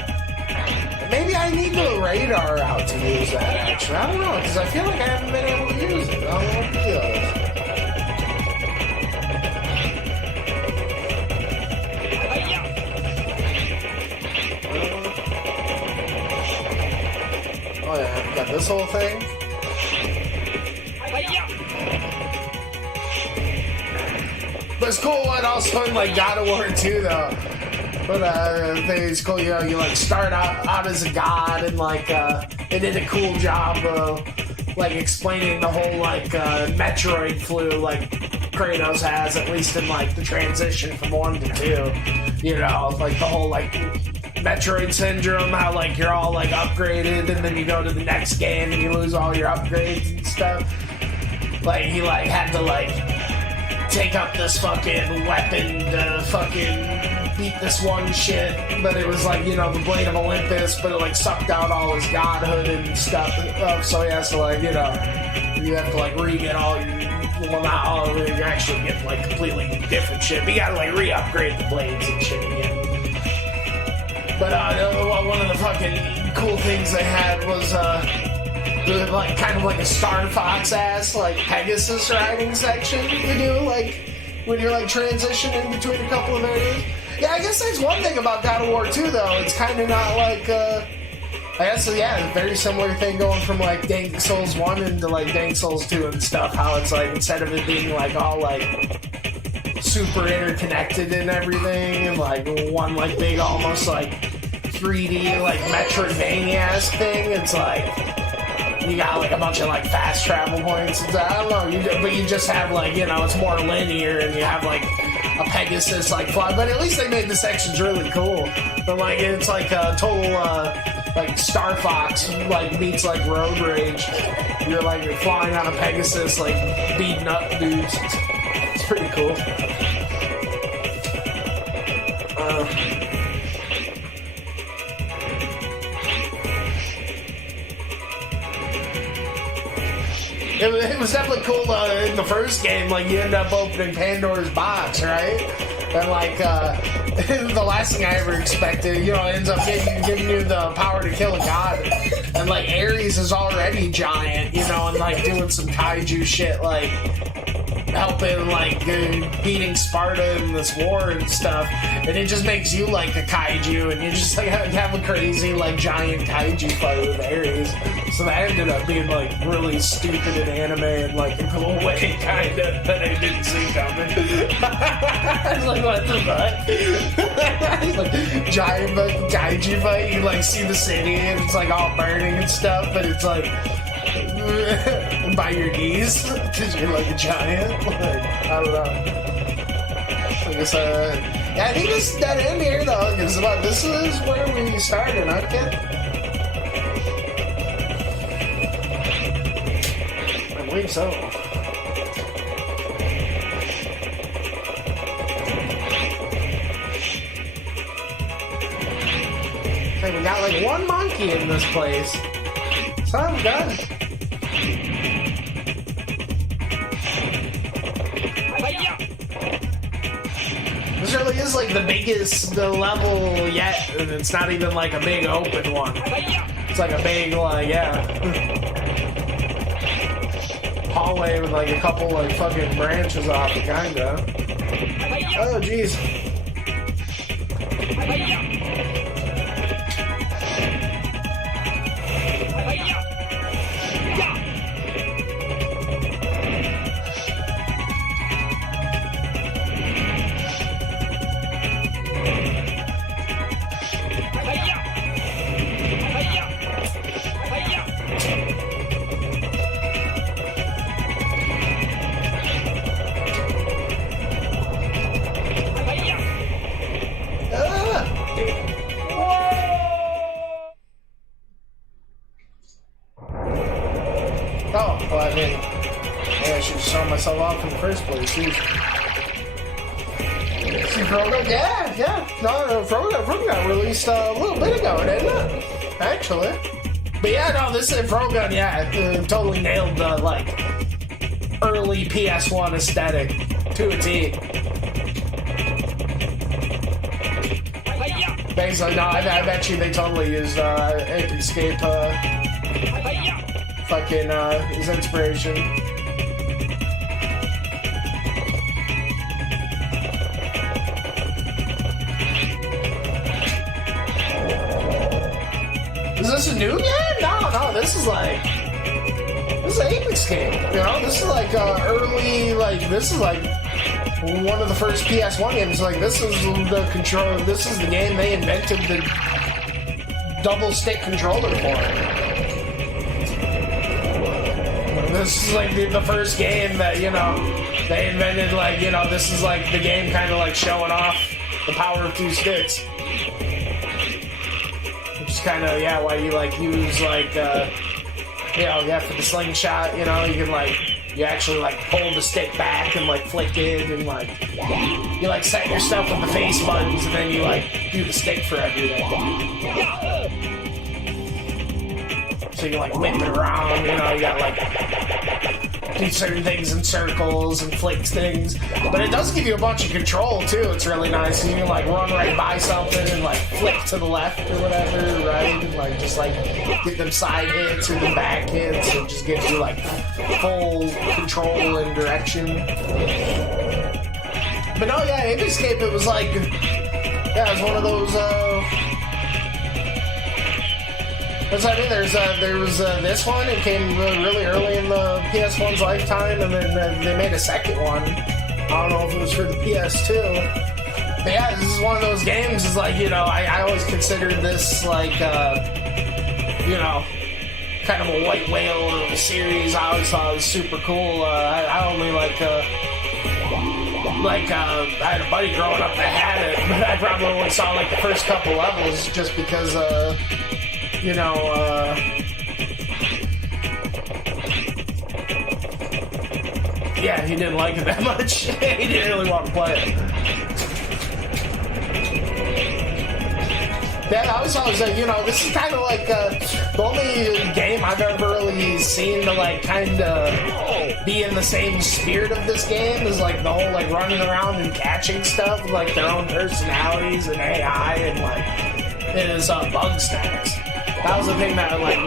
Maybe I I need the radar out to use that, actually. I don't know, because I feel like I haven't been able to use it. I don't know what the deal is. Oh yeah, got this whole thing. But it's cool when also in like God of War 2 though. But I think it's cool, you know, you like start out as a god and like they did a cool job of like explaining the whole like Metroid flu like Kratos has, at least in like the transition from 1 to 2. You know, like the whole like Metroid syndrome, how like you're all like upgraded and then you go to the next game and you lose all your upgrades and stuff. Like he like had to like take up this fucking weapon to fucking beat this one shit, but it was like, you know, the Blade of Olympus, but it like sucked out all his godhood and stuff. So he has to like, you know, you have to like re-get all your, well not all of it, you actually get like completely different shit, but you gotta like re-upgrade the blades and shit again. But one of the fucking cool things they had was like kind of like a Star Fox ass like Pegasus riding section you do like when you're like transitioning between a couple of areas. Yeah, I guess that's one thing about God of War 2 though. It's kind of not like I guess yeah, a very similar thing going from like Dark Souls 1 into like Dark Souls 2 and stuff. How it's like instead of it being like all like super interconnected and everything, and like one like big almost like 3D like Metroidvania-esque thing, it's like you got like a bunch of like fast travel points. I don't know, but you just have like, you know, it's more linear and you have like a Pegasus like fly. But at least they made the sections really cool. But like it's like a total like Star Fox like meets like Road Rage. You're flying on a Pegasus like beating up dudes. It's pretty cool. It was definitely cool in the first game, like you end up opening Pandora's box, right? And like the last thing I ever expected, you know, it ends up giving you the power to kill a god. And like Ares is already giant, you know, and like doing some kaiju shit, like helping like beating Sparta in this war and stuff, and it just makes you like a kaiju, and you just like have a crazy like giant kaiju fight with Ares. So that ended up being like really stupid and anime and like a cool way kinda that I didn't see coming. I was like, what the fuck? Like, giant fucking kaiju fight, you like see the city and it's like all burning and stuff, but it's like by your knees because you're like a giant. Like, I don't know. I guess yeah, I think this is dead end here though, because this is where we started, huh, kid? I believe so. Okay, we got like one monkey in this place. So I'm done. This really is like the biggest level yet, and it's not even like a big open one. It's like a big, like, yeah, hallway with like a couple like fucking branches off it, kinda. Oh, jeez. Oh, well, I mean, yeah, I should have shown myself off in the first place. See, Frodo? Yeah. No, Frodo got released a little bit ago, didn't it? Actually. But yeah, no, this is Frogun, yeah, totally nailed the, like, early PS1 aesthetic to a T. Basically, no, I bet you they totally used Ape Escape fucking his inspiration. Is this a new game? No, this is like... This is Ape Escape, you know? This is like early, like, this is like one of the first PS1 games. Like, this is the control, this is the game they invented the double stick controller for. This is like the first game that, you know, they invented, like, you know, this is like the game kind of like showing off the power of 2 sticks. Which is kind of, yeah, why you like use like, you know, yeah, for the slingshot, you know, you can like, you actually like pull the stick back and like flick it and like, you like set your stuff with the face buttons and then you like do the stick for everything. So you like whip it around, you know, you got like do certain things in circles and flick things. But it does give you a bunch of control too. It's really nice. You can like run right by something and like flick to the left or whatever, right? And like just like get them side hits or the back hits. It just gives you like full control and direction. But no, yeah, Ape Escape, it was like, yeah, it was one of those, that's what I mean. There was this one. It came really early in the PS1's lifetime, and then they made a second one. I don't know if it was for the PS2. But yeah, this is one of those games. It's like, you know, I always considered this like, you know, kind of a white whale of a series. I always thought it was super cool. I only I had a buddy growing up that had it, but I probably only saw like the first couple levels just because, you know, yeah, he didn't like it that much. He didn't really want to play it. Yeah, I always thought it was like, you know, this is kind of like the only game I've ever really seen to like kind of be in the same spirit of this game is like the whole like running around and catching stuff with like their own personalities and AI and like it is Bugsnax. That was the thing that like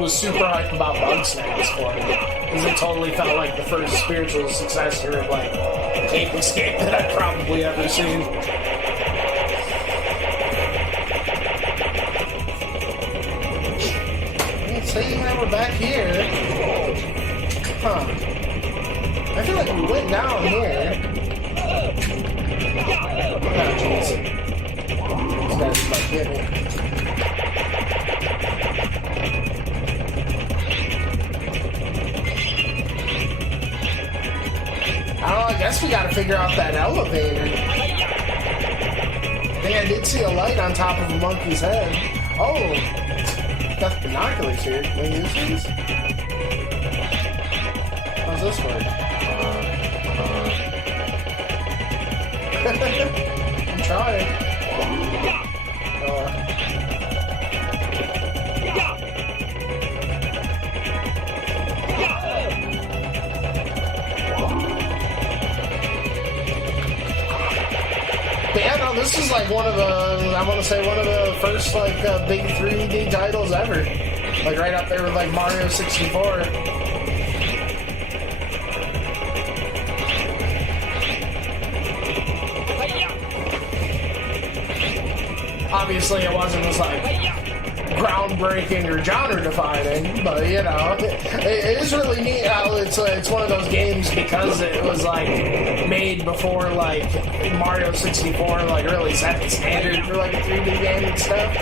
was super hype about Bugsnax for me, because it totally felt like the first spiritual successor of like Ape Escape that I've probably ever seen. See, now we're back here. Huh. I feel like we went down here. Oh, jeez. This guy's about to get me. I guess we gotta figure out that elevator. I think I did see a light on top of a monkey's head. Oh! Got binoculars here. Can we use these? How's this work? I'm trying. But yeah, no, this is like one of the, I want to say one of the first like big 3D titles ever. Like right up there with like Mario 64. Obviously it wasn't as like groundbreaking or genre defining, but you know, it is really neat how it's one of those games because it was like made before like Mario 64 like really set the standard for like a 3D game and stuff.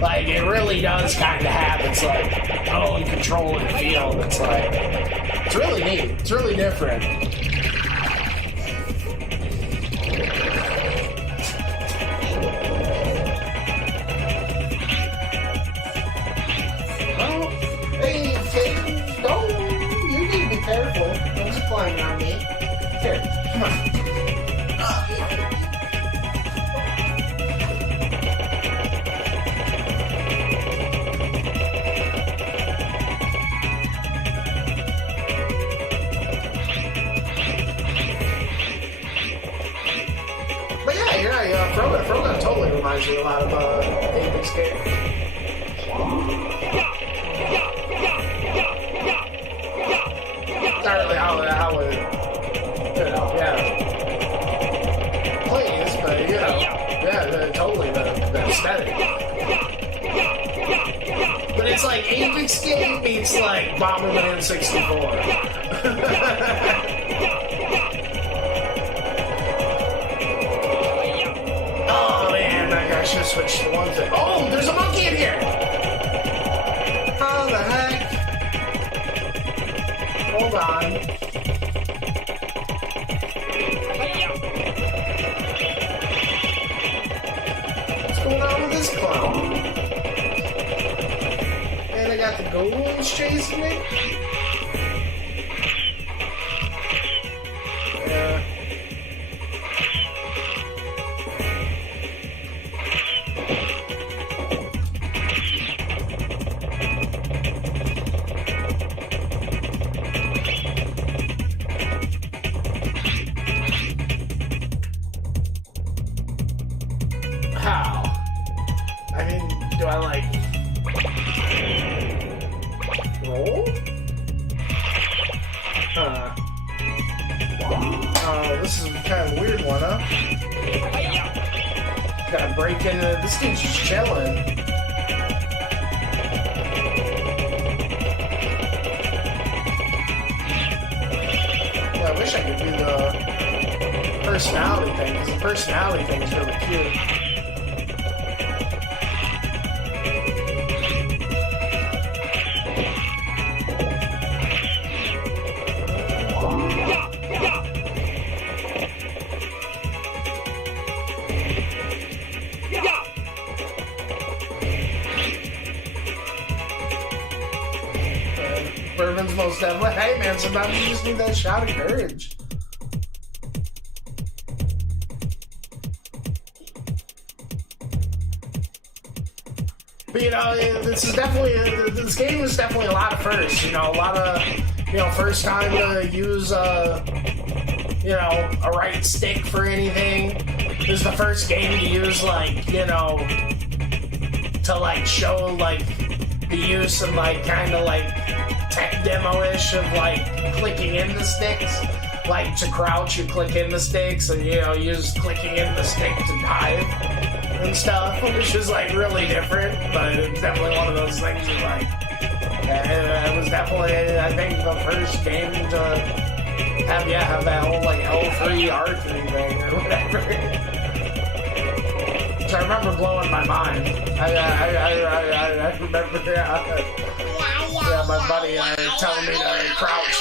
Like it really does kind of have its like own control and feel. It's like, it's really neat. It's really different. Climbing on me. Here, come on. But yeah, you're right. Frogun totally reminds me a lot of 8-bit Skate. Not really how it, you know, yeah, plays, but you know, yeah, totally the aesthetic. But it's like 8-bit Skate meets like Bomberman 64. I should have switched to one thing. Oh, there's a monkey in here! How the heck? Hold on. What's going on with this clown? And I got the ghouls chasing me? Yeah. Do I like roll? Oh, this is kind of a weird one, huh? Gotta break into this dude's just chilling. Yeah, I wish I could do the personality thing, because the personality thing is really cute. Bourbon's most definitely. Hey man, sometimes you just need that shot of courage. But you know, this game is definitely a lot of firsts. You know, a lot of, you know, first time to use a right stick for anything. This is the first game to use, like, you know, to like show like the use of like kind of like tech demo-ish of like clicking in the sticks. Like to crouch, you click in the sticks, and you know, use clicking in the stick to dive and stuff, which is like really different. But it's definitely one of those things that like it was definitely, I think, the first game to have that whole like L3 arcade thing or whatever. So I remember blowing my mind. I remember, yeah, my buddy telling me to crouch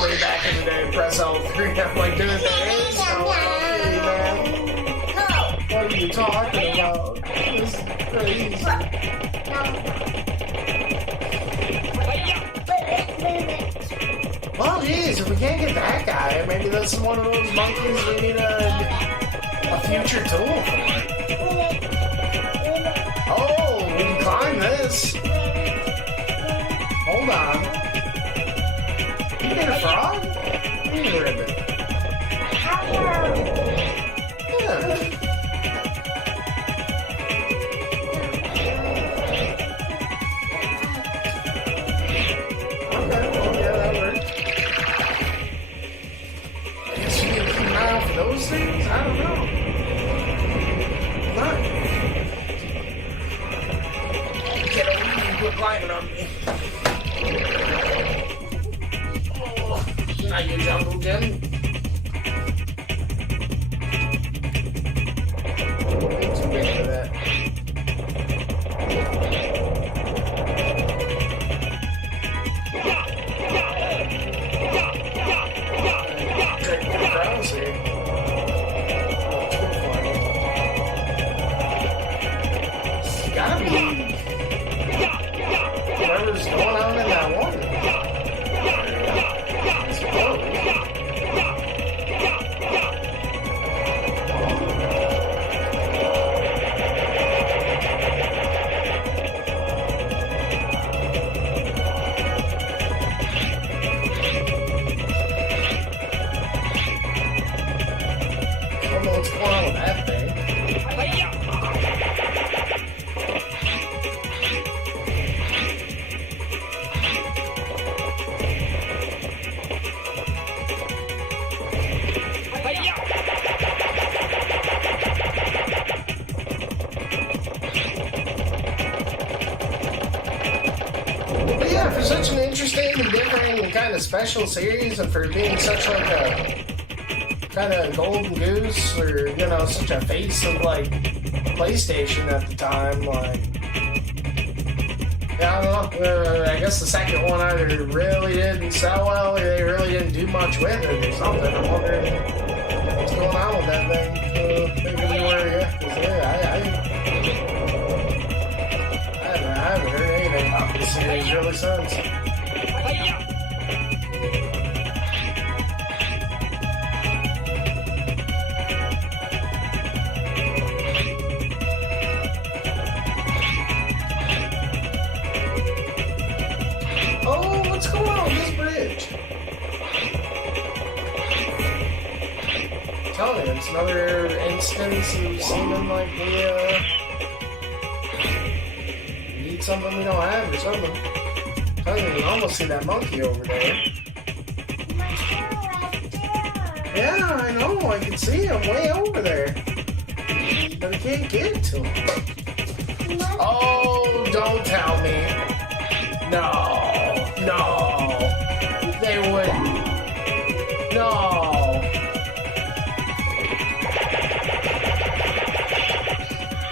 way back in the day, press L3. I'm like, dude, that is so okay, man. What are you talking about? This is crazy. Well, geez, if we can't get that guy, maybe this is one of those monkeys we need a future tool for. Oh, we can climb this. Hold on. You made a frog? You made a ribbon. Yeah. Okay, well, yeah, that works. I guess you need to keep an eye out for those things? I don't know. Not. Get over here and quit climbing on me. Oh, now you jungle gym. Way too big for that. Check the crowds here. Gotta be whatever's going on in that water. I suppose. special series and for being such like a kind of golden goose or, you know, such a face of like PlayStation at the time. Like, yeah, I don't know. I guess the second one either really didn't sell well or they really didn't do much with it or something. I'm wondering what's going on with that thing. Maybe we were, yeah, 'cause, yeah, I haven't heard anything about this series really since. Oh, what's going on with this bridge? I'm telling you, it's another instance of seeming like we need something we don't have or something. I can almost see that monkey over there. Yeah, I know, I can see him way over there. But I can't get to him. Oh, don't tell me. No. No, they wouldn't. No.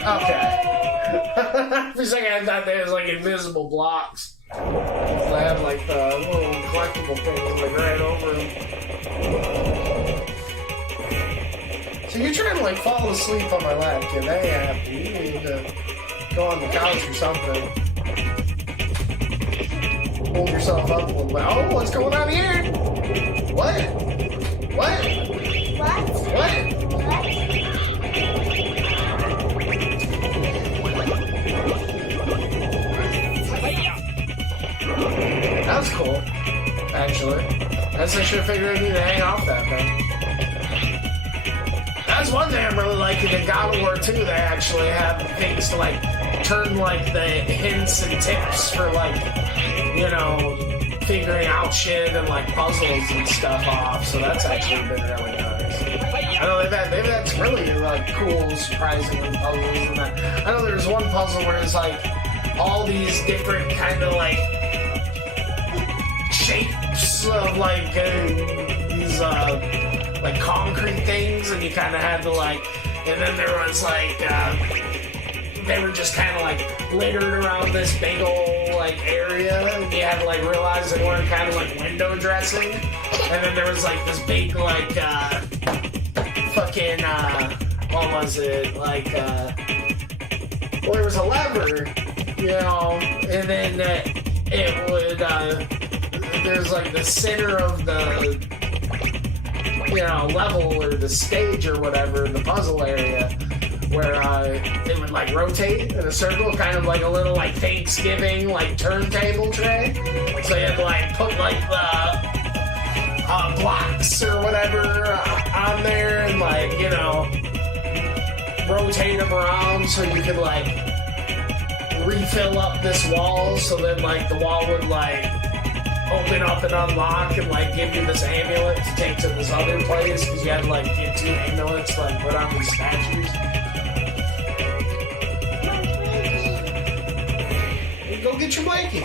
Okay. For a second, I thought there was like invisible blocks. They have like the little collectible things like right over them. So you're trying to like fall asleep on my lap, kid. That ain't happening. You need to go on the couch or something. Hold yourself up a little bit. Oh, what's going on here? What? What? What? What? That was cool, actually. I guess I should have figured I need to hang off that thing. That's one thing I'm really liking in God of War 2. They actually have things to like turn like the hints and tips for like, you know, figuring out shit and like puzzles and stuff off. So that's actually been really nice. I know they've had some really like cool, surprising puzzles and that. I know there's one puzzle where it's like all these different kind of like shapes of like these like concrete things, and you kind of had to like, and then there was like they were just kind of like littered around this big old like area, and you had to like realize they weren't kind of like window dressing, and then there was like this big like fucking what was it like well, there was a lever, you know, and then it would there's like the center of the, you know, level or the stage or whatever, the puzzle area, where it would like rotate in a circle, kind of like a little like Thanksgiving like turntable tray. So you had to like put like the blocks or whatever on there and like, you know, rotate them around so you could like refill up this wall, so then like the wall would like open up and unlock and like give you this amulet to take to this other place, because you had to like get 2 amulets to like put on these statues. Go get your blanket.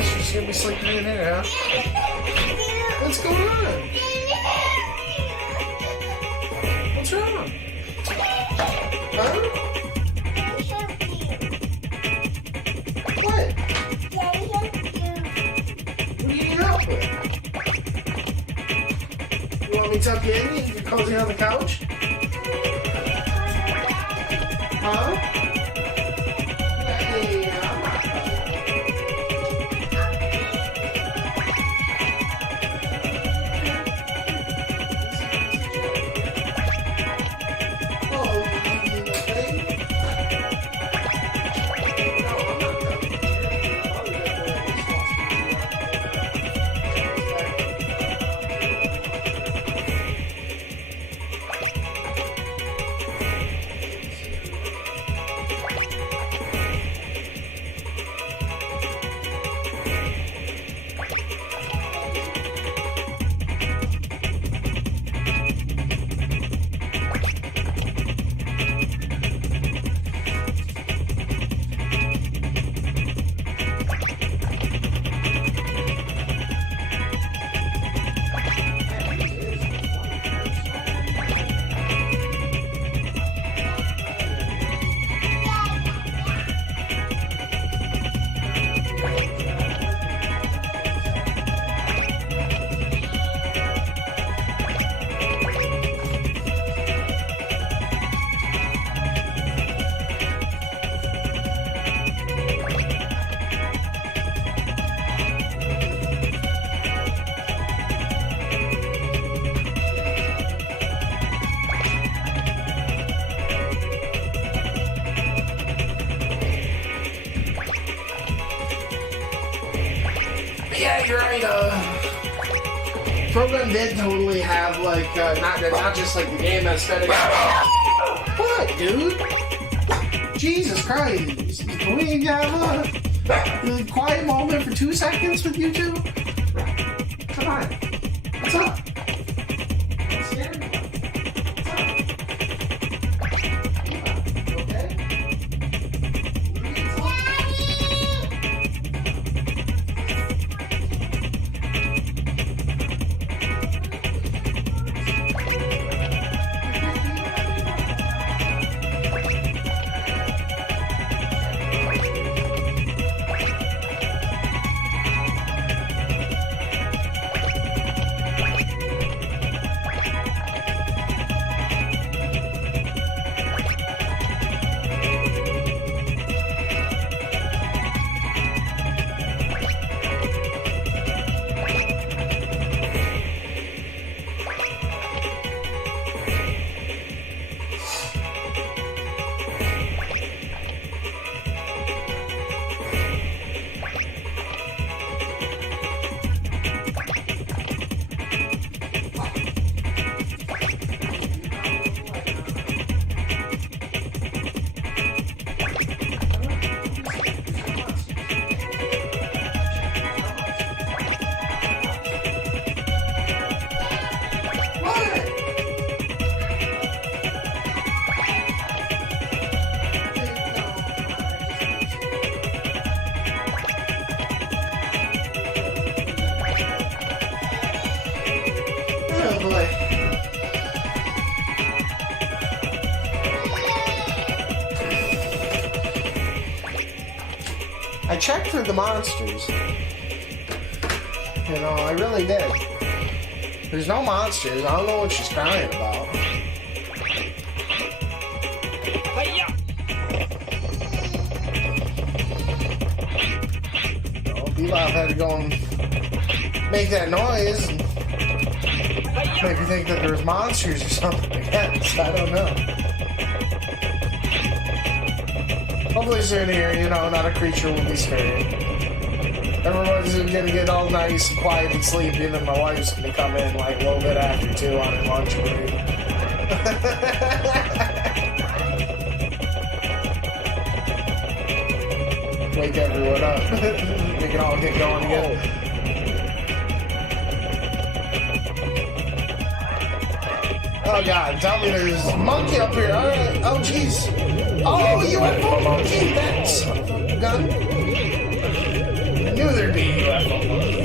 She's just gonna be sleeping in here, huh? What's going on? What's wrong? Huh? What? What do you need help with? You want me to tuck you in? You're cozy on the couch? Huh? you're right. Program did totally have like not just like the game aesthetic. What, dude? Jesus Christ! Can we have a quiet moment for 2 seconds with you two? Come on. What's up? What's scared me? I checked for the monsters. You know, I really did. There's no monsters. I don't know what she's crying about. Well, Bebop had to go and make that noise and make you think that there's monsters or something, I guess. I don't know. Hopefully soon here, you know, not a creature will be scared. Everyone's gonna get all nice and quiet and sleepy, and then my wife's gonna come in like a little bit after 2 on her lunch break. Wake everyone up. We can all get going again. Oh god, tell me there's a monkey up here. Alright, oh jeez. Oh, UFO monkey! That son of a gun. I knew there'd be a UFO monkey.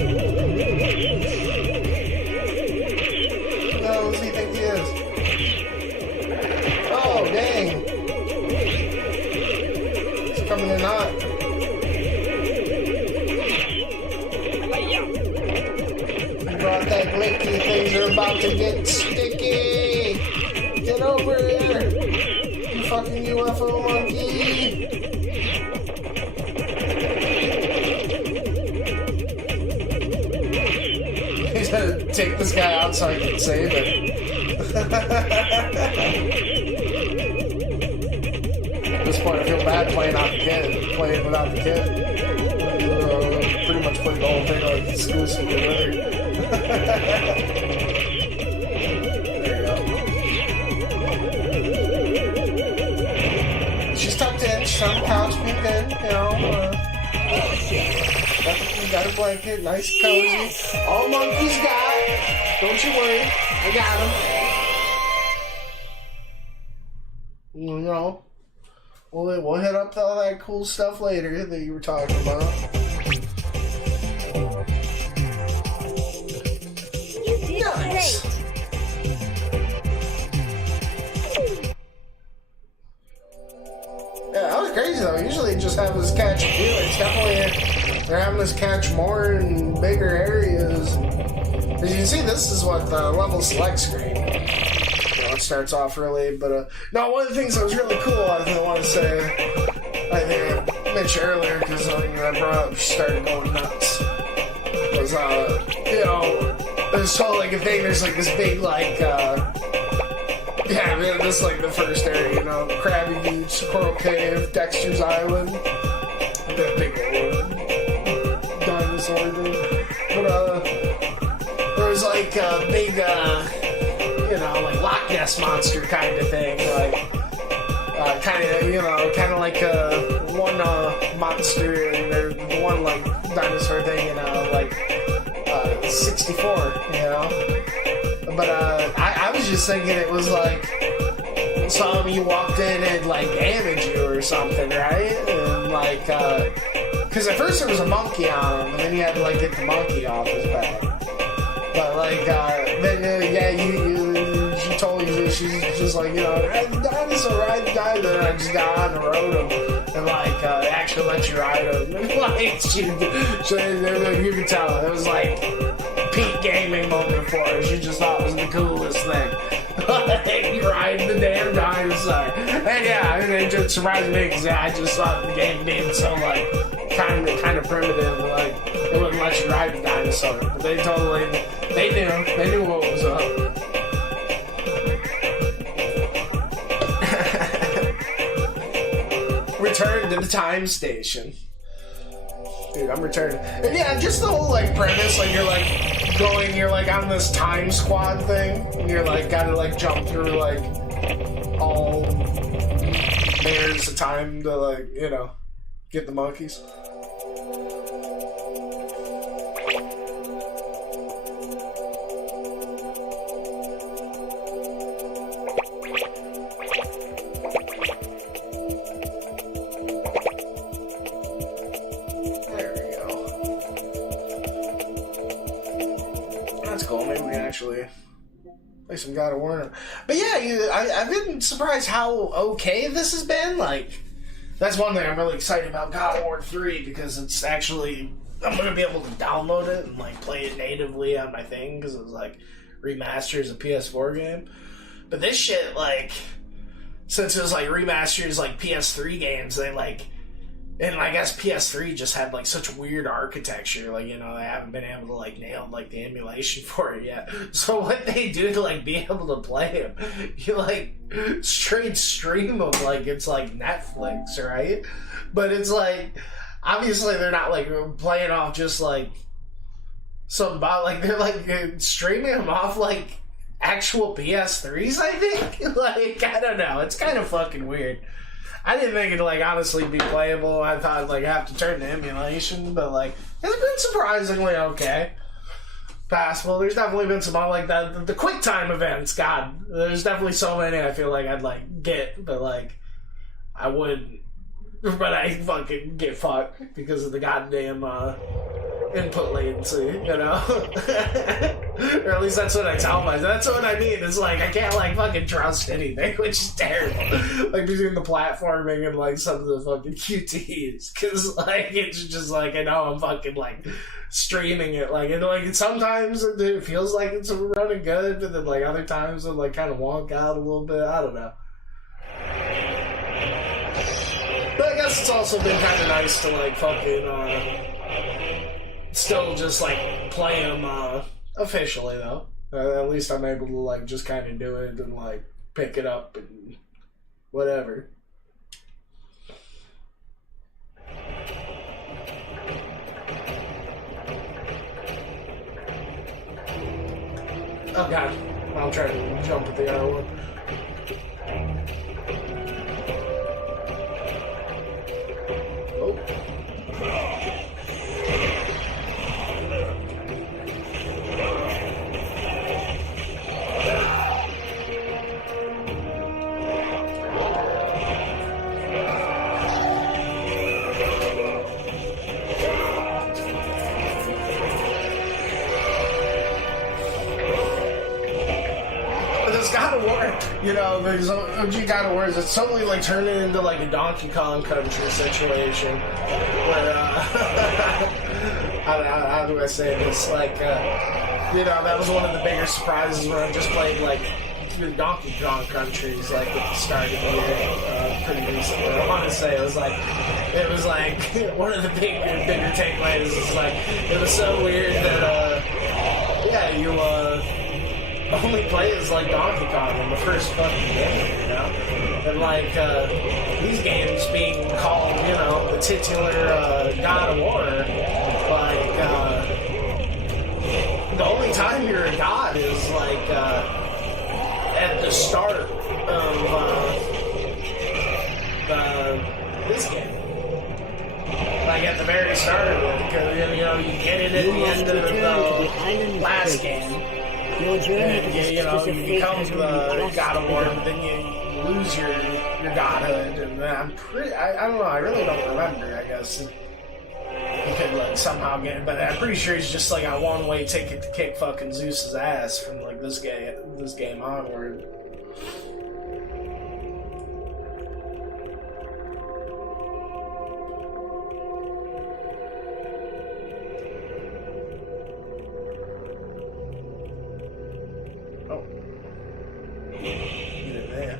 Who the hell does he think he is? Oh, dang. He's coming in hot. Brought that licky, things are about to get sticky. Get over here. You fucking UFO monkey. He's gonna take this guy out so I can save it. At this point, I feel bad playing without the kid. Pretty much played the whole thing like exclusively with her. There you go. She's tucked in, she's on the couch, peeked in, you know. Got a blanket, nice cozy. All monkeys got. Don't you worry, I got them. You know, we'll hit up all that cool stuff later that you were talking about. Nice. Yeah, that was crazy though. Usually just have us catch a few. It's definitely they're having us catch more in bigger areas. As you can see, this is what the level select screen. It starts off early, but no. One of the things that was really cool, I want to say, I think I mentioned earlier because I brought up, started going nuts. Was you know. There's totally like a thing, there's like this big like yeah, this is like the first area, you know, Krabby Beach, Coral Cave, Dexter's Island, that big old dinosaur dinosaur thing. But, there was like a big, you know, like Loch Ness monster kind of thing. Like, kind of like one monster and there's one like dinosaur thing in like 64, you know. But I was just thinking it was like some you walked in and like damaged you or something, right? And like, because at first there was a monkey on him, and then you had to like get the monkey off his back. But like, then she told you she's just like, you know, ride the dinosaur, ride the dinosaur. And I just got on and rode him, and like actually let you ride him. And like, you could tell it was like peak gaming moment for her. She just thought it was the coolest thing. You ride the damn dinosaur. And yeah, it just surprised me because I just thought the game being so like kind of primitive, like it wouldn't let you ride the dinosaur. But they knew what was up. Return to the time station. Dude, I'm returning. And yeah, just the whole like premise, like you're like on this time squad thing, and you're like gotta like jump through like all layers of time to like, you know, get the monkeys. Play some God of War. But yeah, I've been surprised how okay this has been. Like, that's one thing I'm really excited about God of War 3, because it's actually, I'm going to be able to download it and like play it natively on my thing, because it was like remasters a PS4 game. But this shit, like, since it was like remasters like PS3 games, they like, and I guess PS3 just had like such weird architecture, like, you know, they haven't been able to like nail like the emulation for it yet. So what they do to like be able to play them, you like straight stream them like it's like Netflix, right? But it's like, obviously they're not like playing off just like some bot, like they're like streaming them off like actual PS3s, I think. Like, I don't know, it's kind of fucking weird. I didn't think it'd, like, honestly be playable. I thought I'd, like, have to turn to emulation, but, like, it's been surprisingly okay. Passable. There's definitely been some, like, the QuickTime events, God. There's definitely so many I feel like I'd, like, get, but, like, I wouldn't. But I fucking get fucked because of the goddamn, input latency, you know? Or at least that's what I tell myself. That's what I mean. It's like, I can't, like, fucking trust anything, which is terrible. Like, between the platforming and, like, some of the fucking QTs. Because, like, it's just, like, I know I'm fucking, like, streaming it. Like, and, like, sometimes it feels like it's running good, but then, like, other times it, like, kind of wonk out a little bit. I don't know. But I guess it's also been kind of nice to, like, fucking, still just, like, play them, officially, though. At least I'm able to, like, just kind of do it and, like, pick it up and whatever. Oh, God. I'll try to jump at the other one. You know, there's OG God of War, it's totally like turning into like a Donkey Kong Country situation where, how do I say this? Like, you know, that was one of the bigger surprises when I just played like the Donkey Kong Countries like at the start of the year, pretty recently. I want to say it was like one of the bigger takeaways is like, it was so weird that, yeah, you, only play as like Donkey Kong in the first fucking game, you know? And like, these games being called, you know, the titular God of War, like, the only time you're a god is like at the start of this game. Like at the very start of it, because you know you get it at the end of the last game. And you become the God of War, but then you lose your godhood, and I don't know, I really don't remember, I guess. You could like somehow get it, but I'm pretty sure he's just like a one-way ticket to kick fucking Zeus's ass from like this game onward. Oh. Get it there.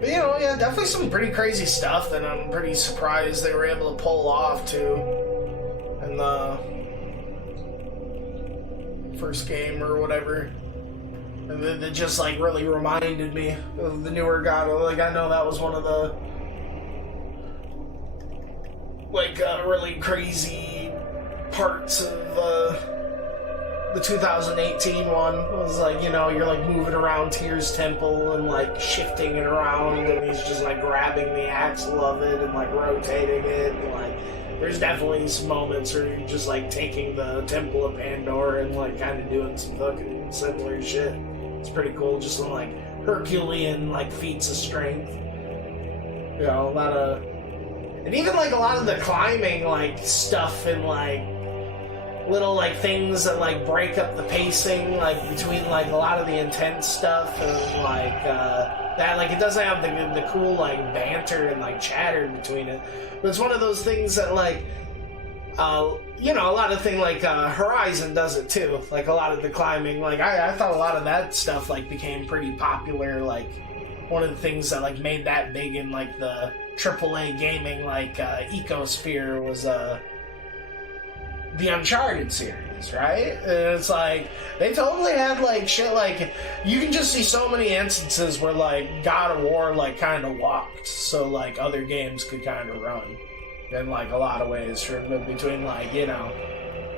But, you know, yeah, definitely some pretty crazy stuff that I'm pretty surprised they were able to pull off, too. In the first game or whatever. And it just, like, really reminded me of the newer God. Like, I know that was one of the, like, really crazy parts of, the 2018 one was like, you know, you're like moving around Tyr's temple and like shifting it around, and he's just like grabbing the axle of it and like rotating it, and like there's definitely some moments where you're just like taking the Temple of Pandora and like kind of doing some fucking similar shit. It's pretty cool, just some like Herculean like feats of strength. You know, a lot of, and even like a lot of the climbing like stuff and like little like things that like break up the pacing like between like a lot of the intense stuff and like that, like it doesn't have the cool like banter and like chatter between it, but it's one of those things that like you know, a lot of things like Horizon does it too, like a lot of the climbing, like I thought a lot of that stuff like became pretty popular, like one of the things that like made that big in like the AAA gaming like ecosphere was the Uncharted series, right? And it's like they totally had like shit, like you can just see so many instances where like God of War like kind of walked so like other games could kind of run in like a lot of ways, from between like, you know,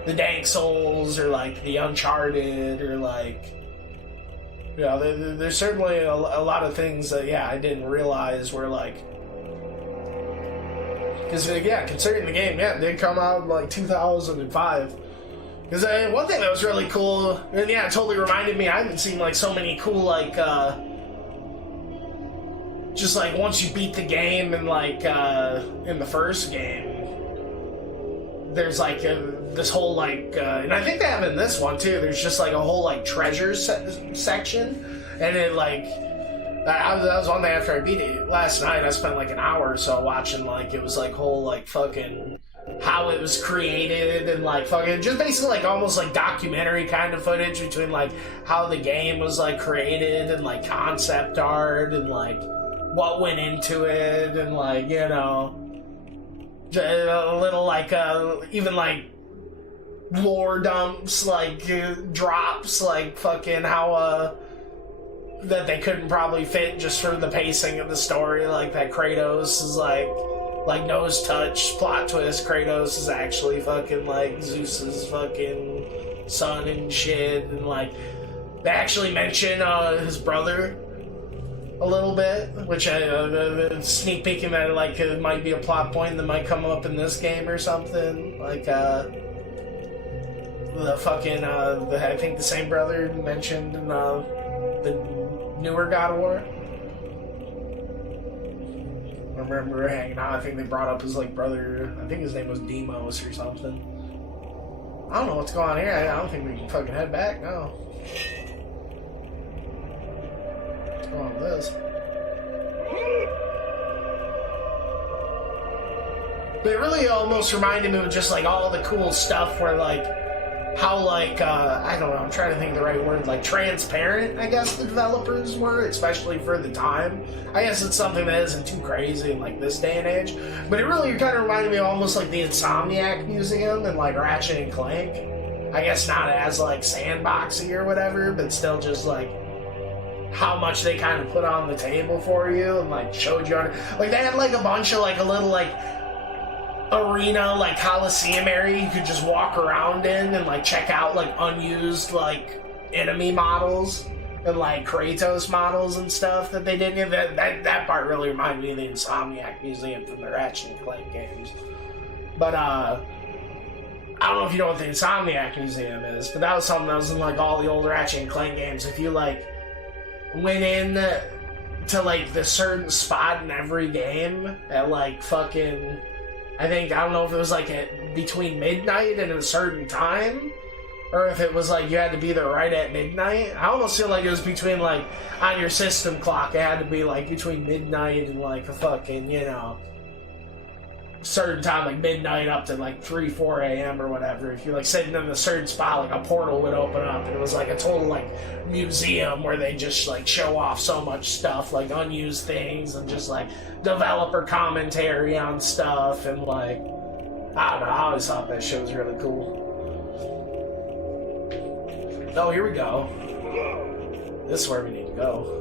the Dark Souls or like the Uncharted or like, you know, there's certainly a lot of things that I didn't realize were like. Because, considering the game, it did come out in, like, 2005. Because one thing that was really cool, and it totally reminded me, I haven't seen, like, so many cool, like, just, like, once you beat the game and, like, in the first game, there's, like, this whole, like, and I think they have in this one, too, there's just, like, a whole, like, treasure section, and it, like, that was one day after I beat it last night. I spent like an hour or so watching, like, it was like whole like fucking how it was created and like fucking just basically like almost like documentary kind of footage between like how the game was like created and like concept art and like what went into it and like, you know, a little like even like lore dumps, like drops, like fucking how that they couldn't probably fit just for the pacing of the story, like that Kratos is like nose touch plot twist, Kratos is actually fucking like Zeus's fucking son and shit, and like they actually mention his brother a little bit, which sneak peeking that like it might be a plot point that might come up in this game or something, like the fucking I think the same brother mentioned in the newer God of War. I remember hanging out, I think they brought up his like brother, I think his name was Deimos or something. I don't know what's going on here. I don't think we can fucking head back, no. What's going on with this? But it really almost reminded me of just like all the cool stuff where like how like I don't know, I'm trying to think of the right word, like transparent I guess the developers were, especially for the time. I guess it's something that isn't too crazy in like this day and age, but it really kind of reminded me almost like the Insomniac Museum and like Ratchet and Clank. I guess not as like sandboxy or whatever, but still just like how much they kind of put on the table for you and like showed you like they had like a bunch of like a little like arena like Coliseum area you could just walk around in and like check out like unused like enemy models and like Kratos models and stuff that they did. That part really reminded me of the Insomniac Museum from the Ratchet and Clank games. But I don't know if you know what the Insomniac Museum is, but that was something that was in like all the old Ratchet and Clank games. If you like went in to like the certain spot in every game at like fucking, I don't know if it was like at between midnight and a certain time, or if it was like you had to be there right at midnight. I almost feel like it was between like on your system clock, it had to be like between midnight and like a fucking, you know, certain time, like midnight up to like 3-4 a.m. or whatever. If you're like sitting in a certain spot, like a portal would open up and it was like a total like museum where they just like show off so much stuff, like unused things and just like developer commentary on stuff and like, I don't know, I always thought that shit was really cool. Oh, here we go. This is where we need to go.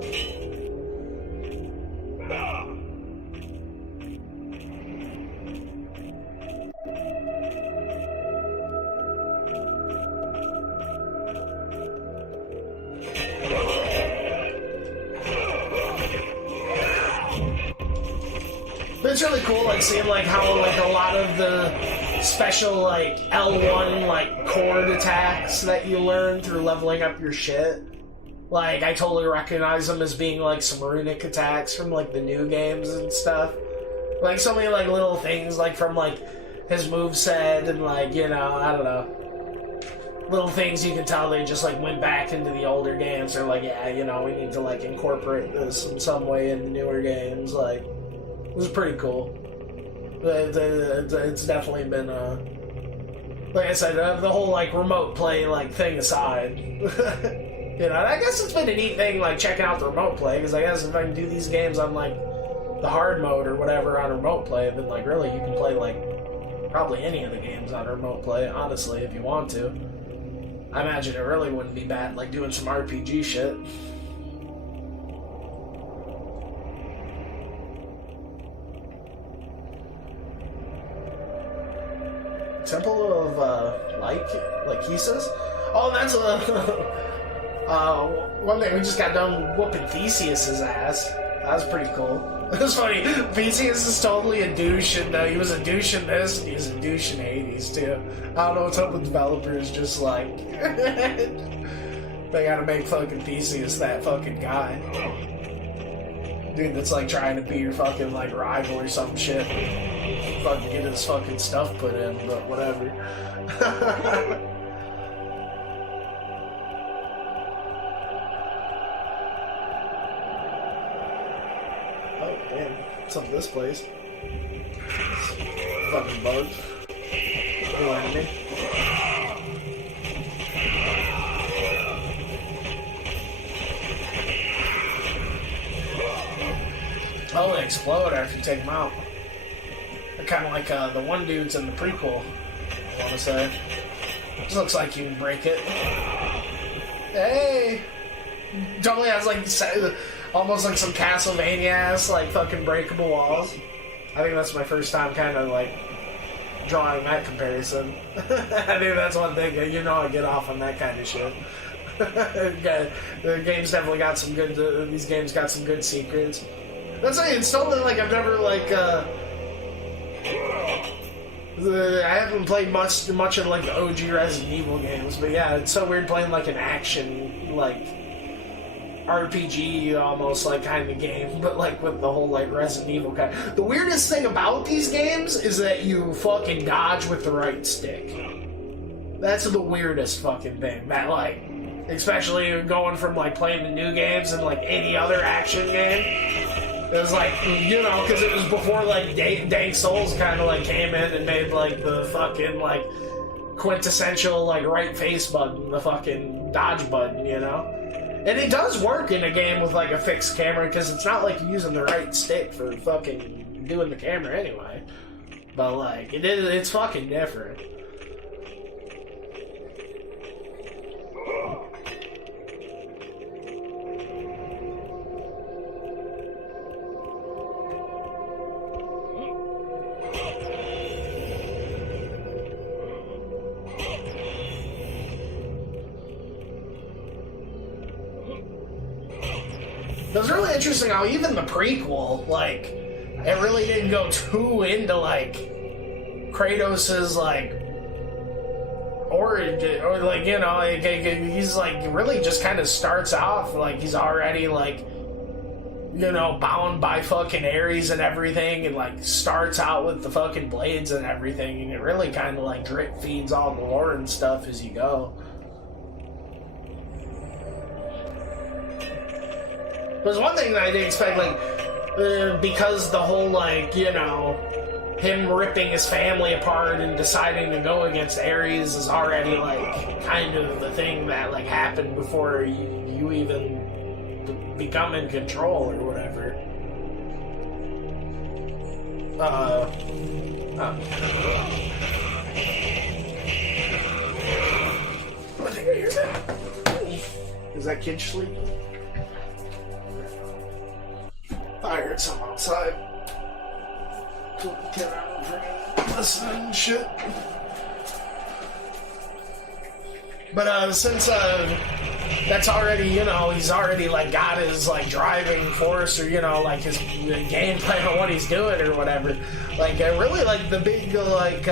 But it's really cool, like, seeing, like, how, like, a lot of the special, like, L1, like, chord attacks that you learn through leveling up your shit. Like, I totally recognize them as being, like, some runic attacks from, like, the new games and stuff. Like, so many, like, little things, like, from, like, his moveset and, like, you know, I don't know. Little things you can tell they just, like, went back into the older games. They're like, yeah, you know, we need to, like, incorporate this in some way in the newer games, like... It was pretty cool. It's definitely been, like I said, the whole, like, remote play, like, thing aside. You know, I guess it's been a neat thing, like, checking out the remote play, because I guess if I can do these games on, like, the hard mode or whatever on remote play, then, like, really, you can play, like, probably any of the games on remote play, honestly, if you want to. I imagine it really wouldn't be bad, like, doing some RPG shit. Temple of, Lykesis? Oh, that's one thing, we just got done whooping Theseus' ass. That was pretty cool. It was funny, Theseus is totally a douche, and he was a douche in this, and he was a douche in Hades, too. I don't know what's up with developers, just like... they gotta make fucking Theseus that fucking guy. Dude that's, like, trying to be your fucking, like, rival or some shit. Fucking get his fucking stuff put in, but whatever. Oh, damn. What's up with this place? Fucking bugs. New enemy. Oh, they explode after you take them out. They're kind of like the one dudes in the prequel, I want to say. This looks like you can break it. Hey! Totally has like almost like some Castlevania-ass like fucking breakable walls. I think that's my first time kind of like drawing that comparison. I think that's one thing, you know, I get off on that kind of shit. The game's definitely got some good, these games got some good secrets. That's like, it's something like I've never like, I haven't played much of like the OG Resident Evil games, but yeah, it's so weird playing like an action, like, RPG almost like kind of game, but like with the whole like Resident Evil kind. The weirdest thing about these games is that you fucking dodge with the right stick. That's the weirdest fucking thing. That like, especially going from like playing the new games and like any other action game. It was like, you know, because it was before like Dank Souls kind of like came in and made like the fucking like quintessential like right face button, the fucking dodge button, you know? And it does work in a game with like a fixed camera because it's not like you're using the right stick for fucking doing the camera anyway. But like, it's fucking different. It was really interesting how even the prequel, like, it really didn't go too into, like, Kratos's, like, origin, or, like, you know, like, he's, like, really just kind of starts off, like, he's already, like, you know, bound by fucking Ares and everything, and, like, starts out with the fucking blades and everything, and it really kind of, like, drip feeds all the lore and stuff as you go. There's one thing that I didn't expect, like, because the whole, like, you know, him ripping his family apart and deciding to go against Ares is already, like, kind of the thing that, like, happened before you even become in control or whatever. I think I hear that. Is that kid sleeping? I heard someone outside. Get out for listening and shit. But since that's already, you know, he's already like got his like driving force, or you know, like his game plan on what he's doing or whatever. Like I really like the big like.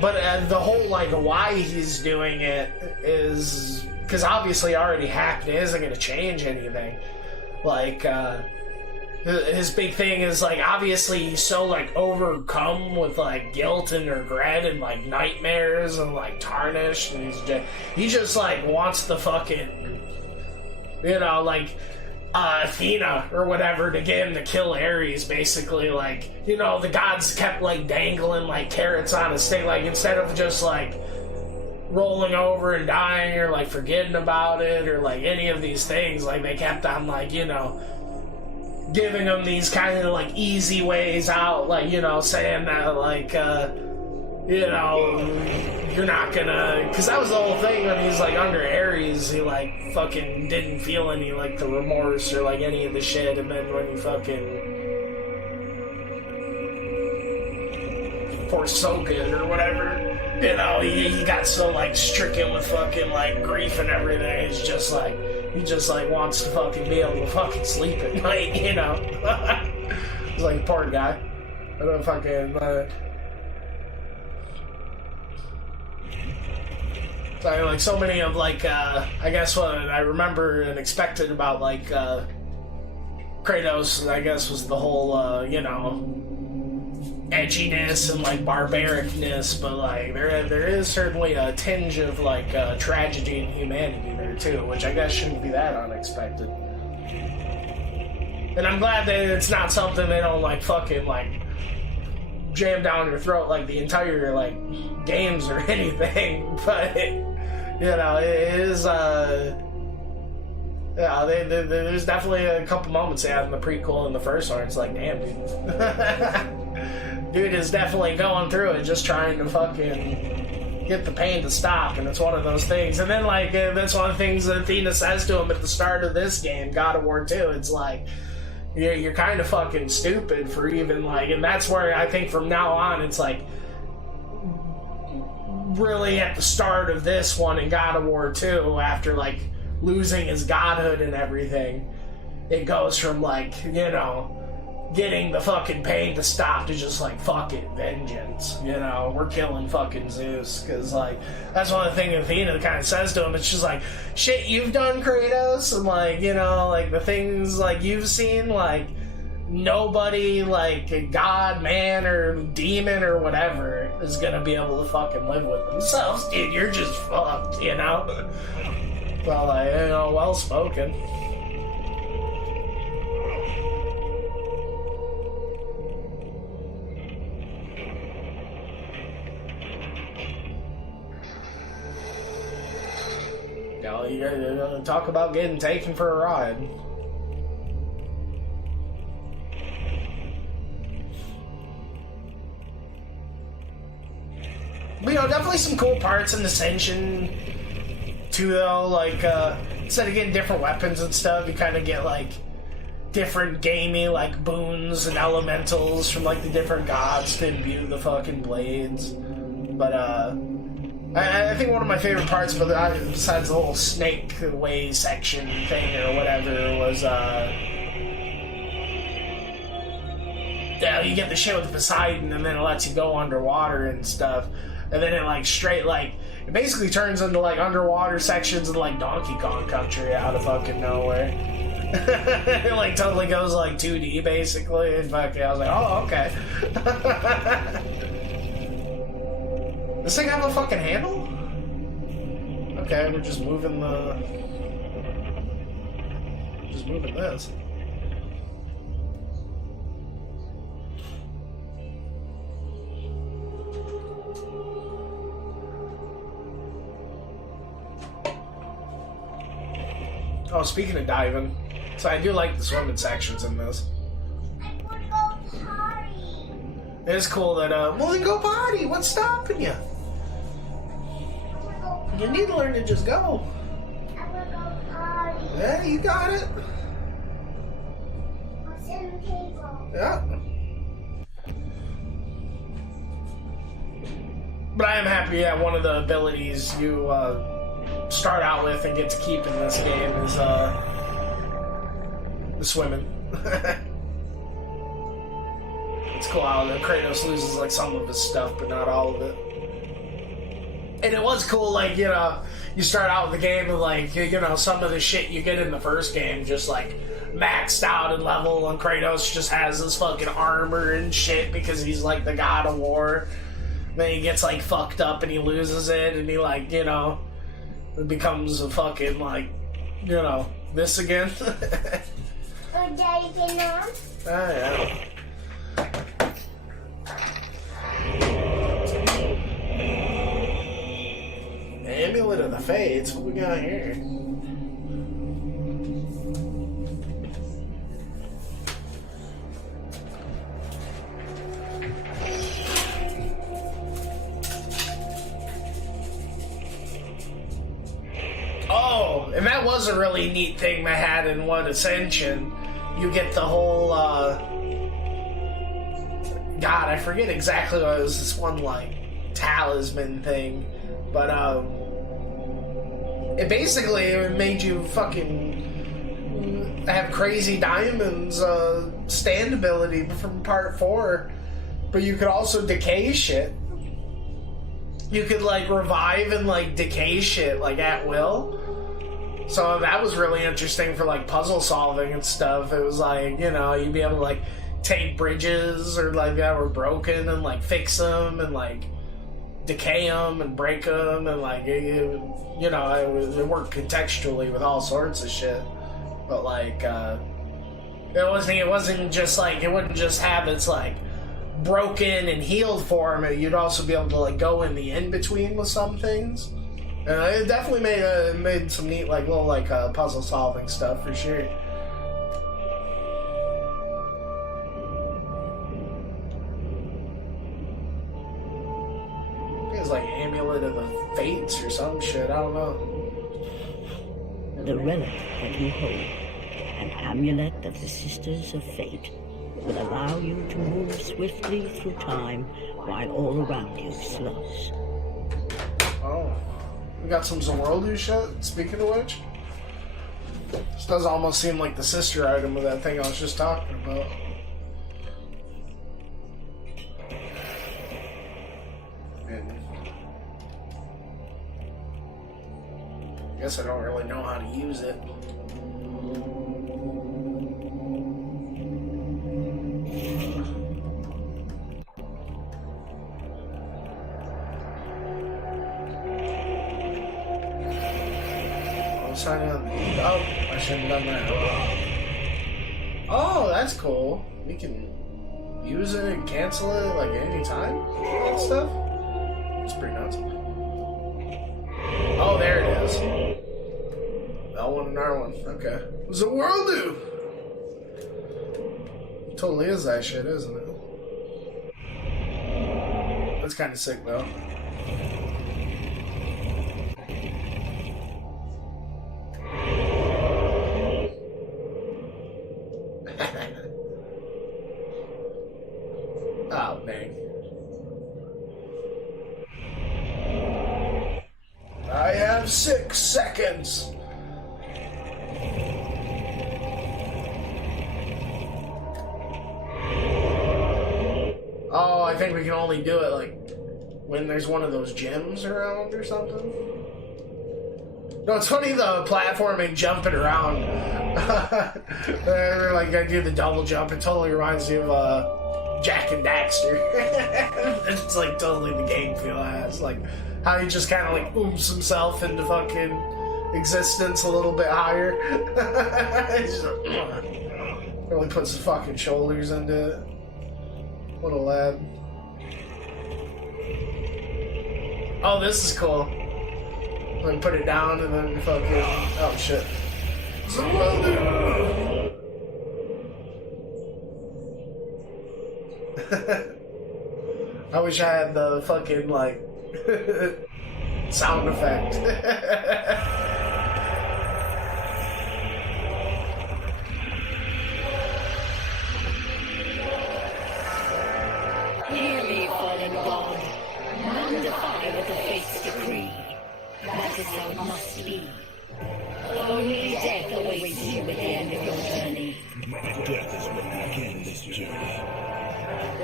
But the whole like why he's doing it is because obviously already happened. It isn't going to change anything. Like his big thing is like obviously he's so like overcome with like guilt and regret and like nightmares and like tarnished, and he just like wants the fucking, you know, like Athena or whatever to get him to kill Ares. Basically, like, you know, the gods kept like dangling like carrots on his stick, like instead of just like rolling over and dying or like forgetting about it or like any of these things, like they kept on like, you know, giving him these kind of like easy ways out, like, you know, saying that like you know, you're not gonna, because that was the whole thing when he's like under Ares, he like fucking didn't feel any like the remorse or like any of the shit, and then when he fucking forsook it or whatever, you know, he got so like stricken with fucking like grief and everything. It's just like he just like wants to fucking be able to fucking sleep at night, you know. It's like, poor guy. I don't fucking like so many of like I guess what I remember and expected about like Kratos, I guess, was the whole you know, edginess and like barbaricness, but like there is certainly a tinge of like tragedy and humanity there too, which I guess shouldn't be that unexpected. And I'm glad that it's not something they don't like fucking like jam down your throat like the entire like games or anything, but you know, it is yeah, there's definitely a couple moments they had in the prequel and the first one. It's like, damn, dude is definitely going through it, just trying to fucking get the pain to stop, and it's one of those things. And then, like, that's one of the things that Athena says to him at the start of this game, God of War 2. It's like, you're kind of fucking stupid for even, like, and that's where I think from now on, it's like, really at the start of this one in God of War 2, after, like, losing his godhood and everything, it goes from, like, you know, getting the fucking pain to stop to just like, fuck it, vengeance, you know, we're killing fucking Zeus, because like, that's one of the things Athena kind of says to him. It's just like, shit you've done, Kratos, and like, you know, like the things like you've seen, like nobody, like god, man, or demon or whatever is gonna be able to fucking live with themselves, dude. You're just fucked, you know. Well, like, you know, well spoken. You gotta talk about getting taken for a ride. But, you know, definitely some cool parts in Ascension too, though. Like, instead of getting different weapons and stuff, you kind of get like different gamey like boons and elementals from like the different gods to imbue the fucking blades. But I think one of my favorite parts, besides the whole snake way section thing or whatever, was yeah, you get the shit with Poseidon, and then it lets you go underwater and stuff, and then it like straight like it basically turns into like underwater sections of like Donkey Kong Country out of fucking nowhere. It like totally goes like 2D basically, and fucking I was like, oh okay. This thing have a fucking handle? Okay, we're just moving this. Oh, speaking of diving, so I do like the swimming sections in this. I want to go potty. It's cool that, well then go potty, what's stopping you? You need to learn to just go. I want to go potty. Yeah, you got it. I'll sit on the table. Yeah. But I am happy that one of the abilities you start out with and get to keep in this game is the swimming. It's cool how Kratos loses like some of his stuff, but not all of it. And it was cool, like, you know, you start out with the game with, like, you know, some of the shit you get in the first game just, like, maxed out in level, and Kratos just has this fucking armor and shit because he's, like, the god of war. Then he gets, like, fucked up and he loses it, and he, like, you know, it becomes a fucking, like, you know, this again. Oh, Daddy, can I? Ah, yeah. Amulet of the Fates, what we got here? Oh, and that was a really neat thing they had in One Ascension. You get the whole, God, I forget exactly what it was, this one, like, talisman thing. But, it basically made you fucking have crazy diamonds, stand ability from part 4. But you could also decay shit. You could, like, revive and, like, decay shit, like, at will. So that was really interesting for, like, puzzle solving and stuff. It was like, you know, you'd be able to, like, take bridges or, like, that were broken and, like, fix them and, like, decay them and break them and, like, it you know, it worked contextually with all sorts of shit. But, like, it wasn't just, like, it wouldn't just have its, like, broken and healed form. You'd also be able to, like, go in the in-between with some things. And it definitely made some neat, like, little, like, puzzle solving stuff for sure. It's like Amulet of the Fates or some shit, I don't know. The relic that you hold, an amulet of the Sisters of Fate, will allow you to move swiftly through time while all around you slows. Oh. We got some Zworldu shit, speaking of which. This does almost seem like the sister item of that thing I was just talking about. I guess I don't really know how to use it. Sign on. Oh, I shouldn't have done that. Oh, that's cool. We can use it and cancel it like anytime and stuff. It's pretty nuts. Oh, there it is. L1 and R1. Okay. Zworldu! Totally is that shit, isn't it? That's kind of sick, though. Oh, dang. have 6 seconds. Oh, I think we can only do it like when there's one of those gyms around or something. No, it's funny the platforming jumping around. Like I do the double jump. It totally reminds me of Jack and Daxter. It's like totally the game feel has. Like how he just kind of like ooms himself into fucking existence a little bit higher. He's just like, really puts his fucking shoulders into it. What a lad. Oh, this is cool. Like put it down and then fucking... Oh, shit. I wish I had the fucking, like... sound effect. Hear me, fallen god. None defy what the fates decree. That is how it must be. Only death awaits you at the end of your journey. Death is what began this journey.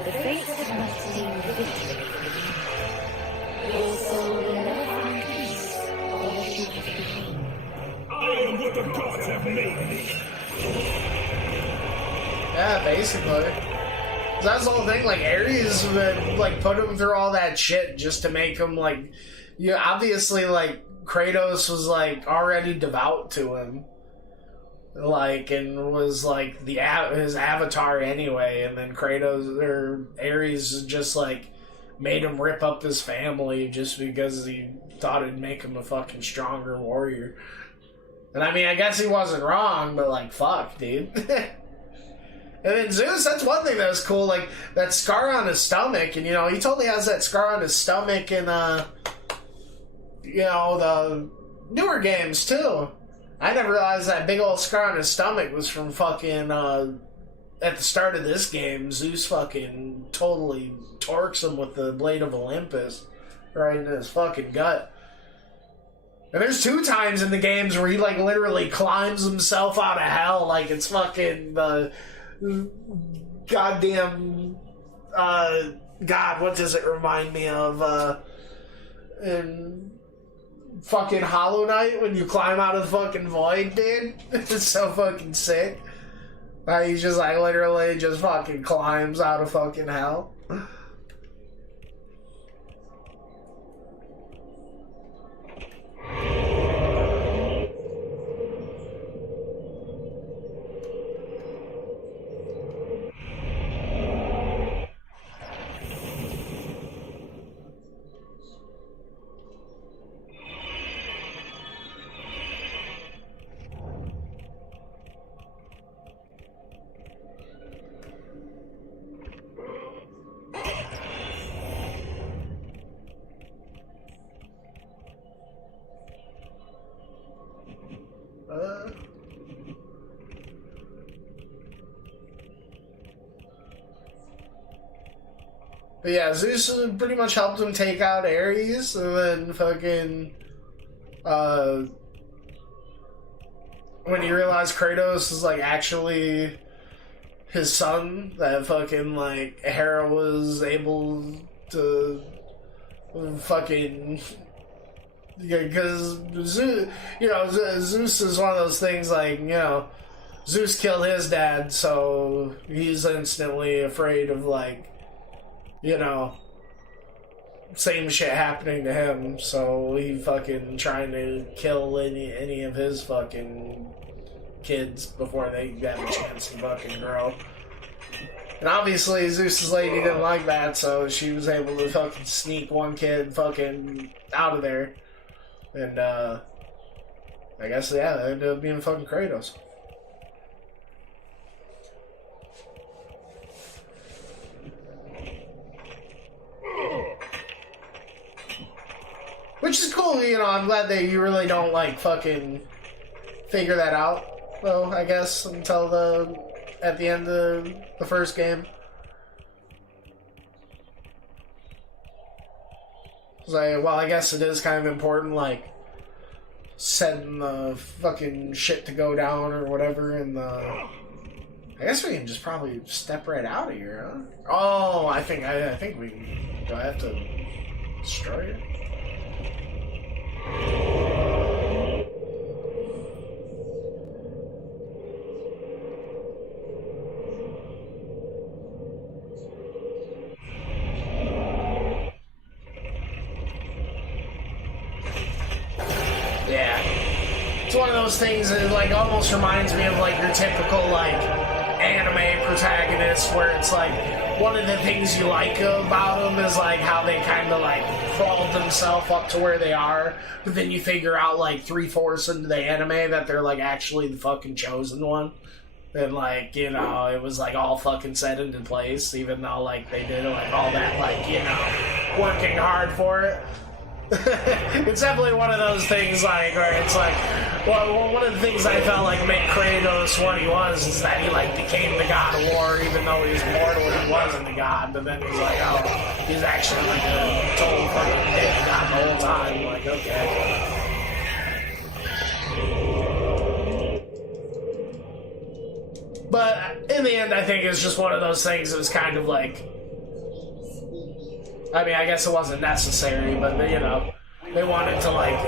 The fates have not seen victory for you. Your soul will never find peace for what you have become. I am what the gods have made me. Yeah, basically. That's the whole thing, like, Ares would, like, put him through all that shit just to make him, like, you obviously, like, Kratos was, like, already devout to him. Like, and was, like, his avatar anyway, and then Kratos, or Ares just, like, made him rip up his family just because he thought it'd make him a fucking stronger warrior. And I mean, I guess he wasn't wrong, but, like, fuck, dude. And then Zeus, that's one thing that was cool, like, that scar on his stomach, and, you know, he totally has that scar on his stomach in, you know, the newer games, too. I never realized that big old scar on his stomach was from fucking, at the start of this game, Zeus fucking totally torques him with the Blade of Olympus right in his fucking gut. And there's 2 times in the games where he, like, literally climbs himself out of hell, like it's fucking the... goddamn God, what does it remind me of in fucking Hollow Knight when you climb out of the fucking void, dude? It's so fucking sick. He just like literally just fucking climbs out of fucking hell. But yeah, Zeus pretty much helped him take out Ares, and then fucking, when he realized Kratos is, like, actually his son, that fucking, like, Hera was able to fucking... Because, you know, Zeus is one of those things, like, you know, Zeus killed his dad, so he's instantly afraid of, like, you know, same shit happening to him, so he fucking trying to kill any of his fucking kids before they have a chance to fucking grow. And obviously Zeus's lady didn't like that, so she was able to fucking sneak one kid fucking out of there. And, I guess, yeah, that ended up being fucking Kratos. Which is cool, you know, I'm glad that you really don't, like, fucking figure that out, though, I guess, until at the end of the first game. It's like, well, I guess it is kind of important, like, setting the fucking shit to go down or whatever, and I guess we can just probably step right out of here, huh? Oh, I think we can. Do I have to destroy it? Yeah. It's one of those things that like almost reminds me of like your typical like anime protagonist where it's like one of the things you like about them is like how they kind of like crawled themselves up to where they are, but then you figure out like 3/4 into the anime that they're like actually the fucking chosen one. And like, you know, it was like all fucking set into place, even though like they did like all that like, you know, working hard for it. It's definitely one of those things like where it's like, well, one of the things I felt like made Kratos what he was is that he like became the god of war, even though he was mortal and he wasn't a god. But then he's like, oh, he's actually like a total fucking dead god the whole time. I'm like, okay. But in the end, I think it's just one of those things that was kind of like, I mean, I guess it wasn't necessary, but, you know, they wanted to, like,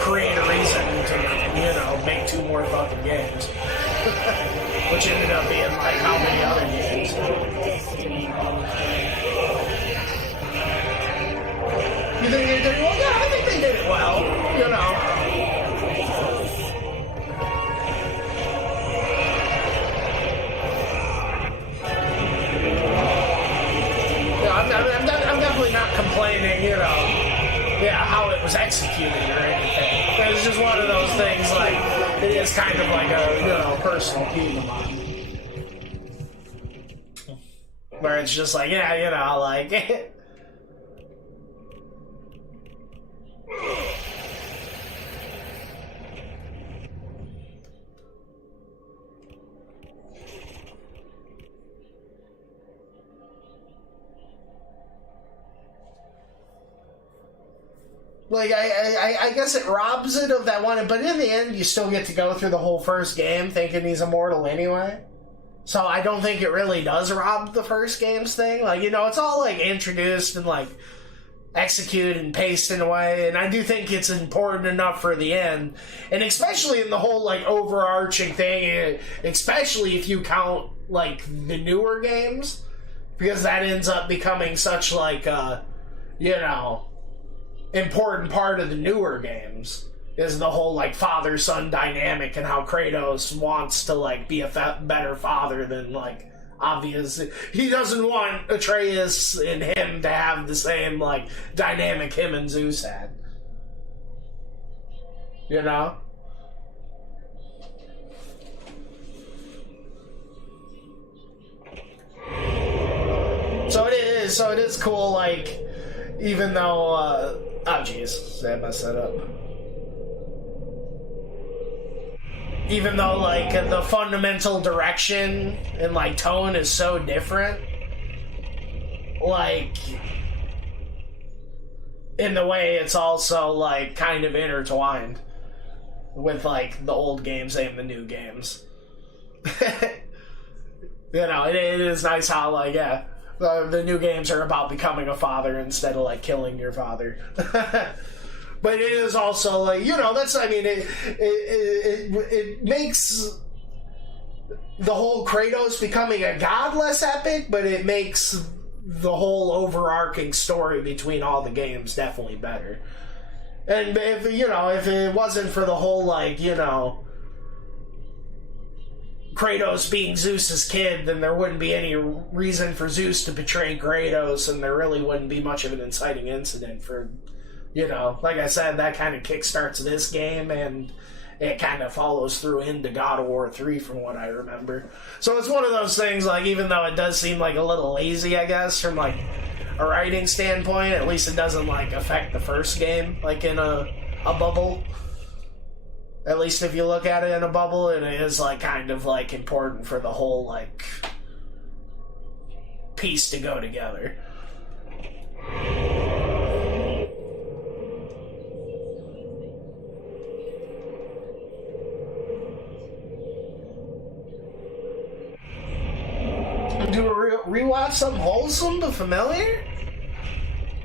create a reason to, you know, make 2 more fucking games. Which ended up being, like, how many other games? You think they did it well? Yeah, I think they did it well, you know. I'm definitely not complaining, you know, yeah, how it was executed or anything. It's just one of those things, like, it is kind of like a, you know, personal peeve of mine. Where it's just like, yeah, you know, like... Like, I guess it robs it of that one, but in the end, you still get to go through the whole first game thinking he's immortal anyway. So I don't think it really does rob the first game's thing. Like, you know, it's all, like, introduced and, like, executed and paced in a way, and I do think it's important enough for the end. And especially in the whole, like, overarching thing, especially if you count, like, the newer games, because that ends up becoming such, like, you know... important part of the newer games is the whole like father-son dynamic and how Kratos wants to like be a better father than like obvious. He doesn't want Atreus and him to have the same like dynamic him and Zeus had. You know? So it is cool, like, even though, oh jeez, I messed that up. Even though, like, the fundamental direction and, like, tone is so different, like, in the way it's also, like, kind of intertwined with, like, the old games and the new games. You know, it is nice how, like, yeah, the new games are about becoming a father instead of, like, killing your father. But it is also, like, you know, that's, I mean, it makes the whole Kratos becoming a god less epic, but it makes the whole overarching story between all the games definitely better. And if, you know, if it wasn't for the whole, like, you know, Kratos being Zeus's kid, then there wouldn't be any reason for Zeus to betray Kratos, and there really wouldn't be much of an inciting incident for, you know, like I said, that kind of kickstarts this game, and it kind of follows through into God of War 3 from what I remember. So it's one of those things, like, even though it does seem like a little lazy, I guess, from, like, a writing standpoint, at least it doesn't, like, affect the first game, like, in a bubble. At least if you look at it in a bubble, it is, like, kind of, like, important for the whole, like, piece to go together. rewatch? Something wholesome but familiar?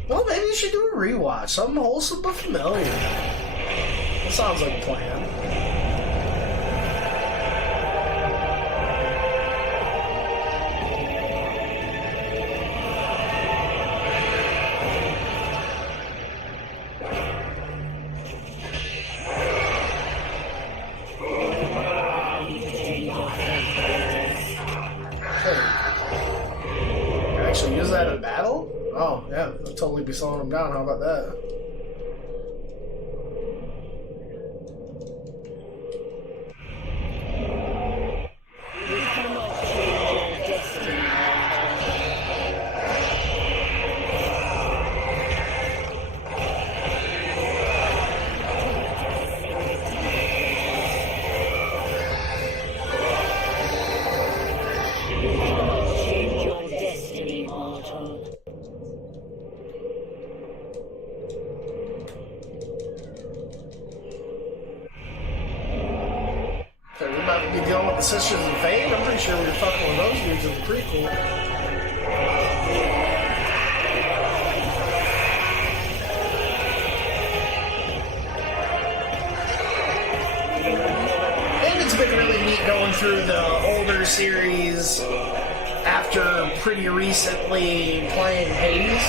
Well, maybe you should do a rewatch. Something wholesome but familiar. That sounds like a plan. Actually use that in battle? Oh, yeah, I'll totally be slowing them down. How about that? So we're about to be dealing with the Sisters of Fate? I'm pretty sure we were fucking with those dudes in the prequel. And it's been really neat going through the older series after pretty recently playing Hades.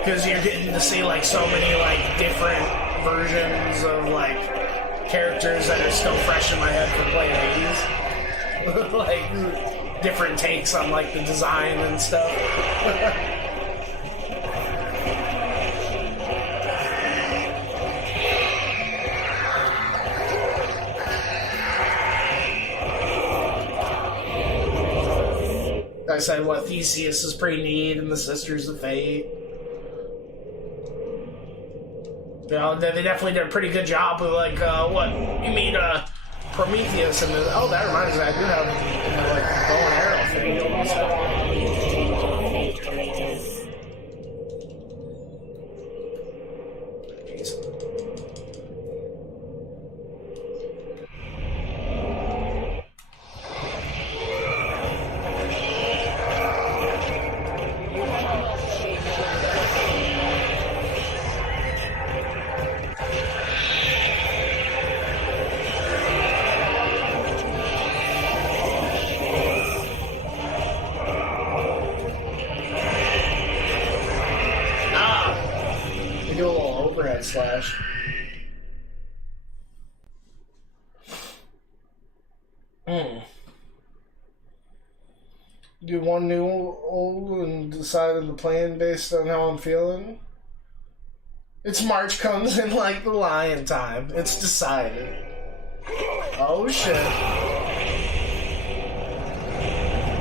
Because you're getting to see like so many like different versions of like characters that are still fresh in my head from playing Hades. Like different takes on like the design and stuff. I said what Theseus is pretty neat and the Sisters of Fate. You know, they definitely did a pretty good job with, like, what, you mean, Prometheus and the, oh, that reminds me, I do have, you know, like, bow and arrow thing and stuff. Slash. Do one new old and decided the plan based on how I'm feeling. It's March comes in like the lion time. It's decided. Oh shit.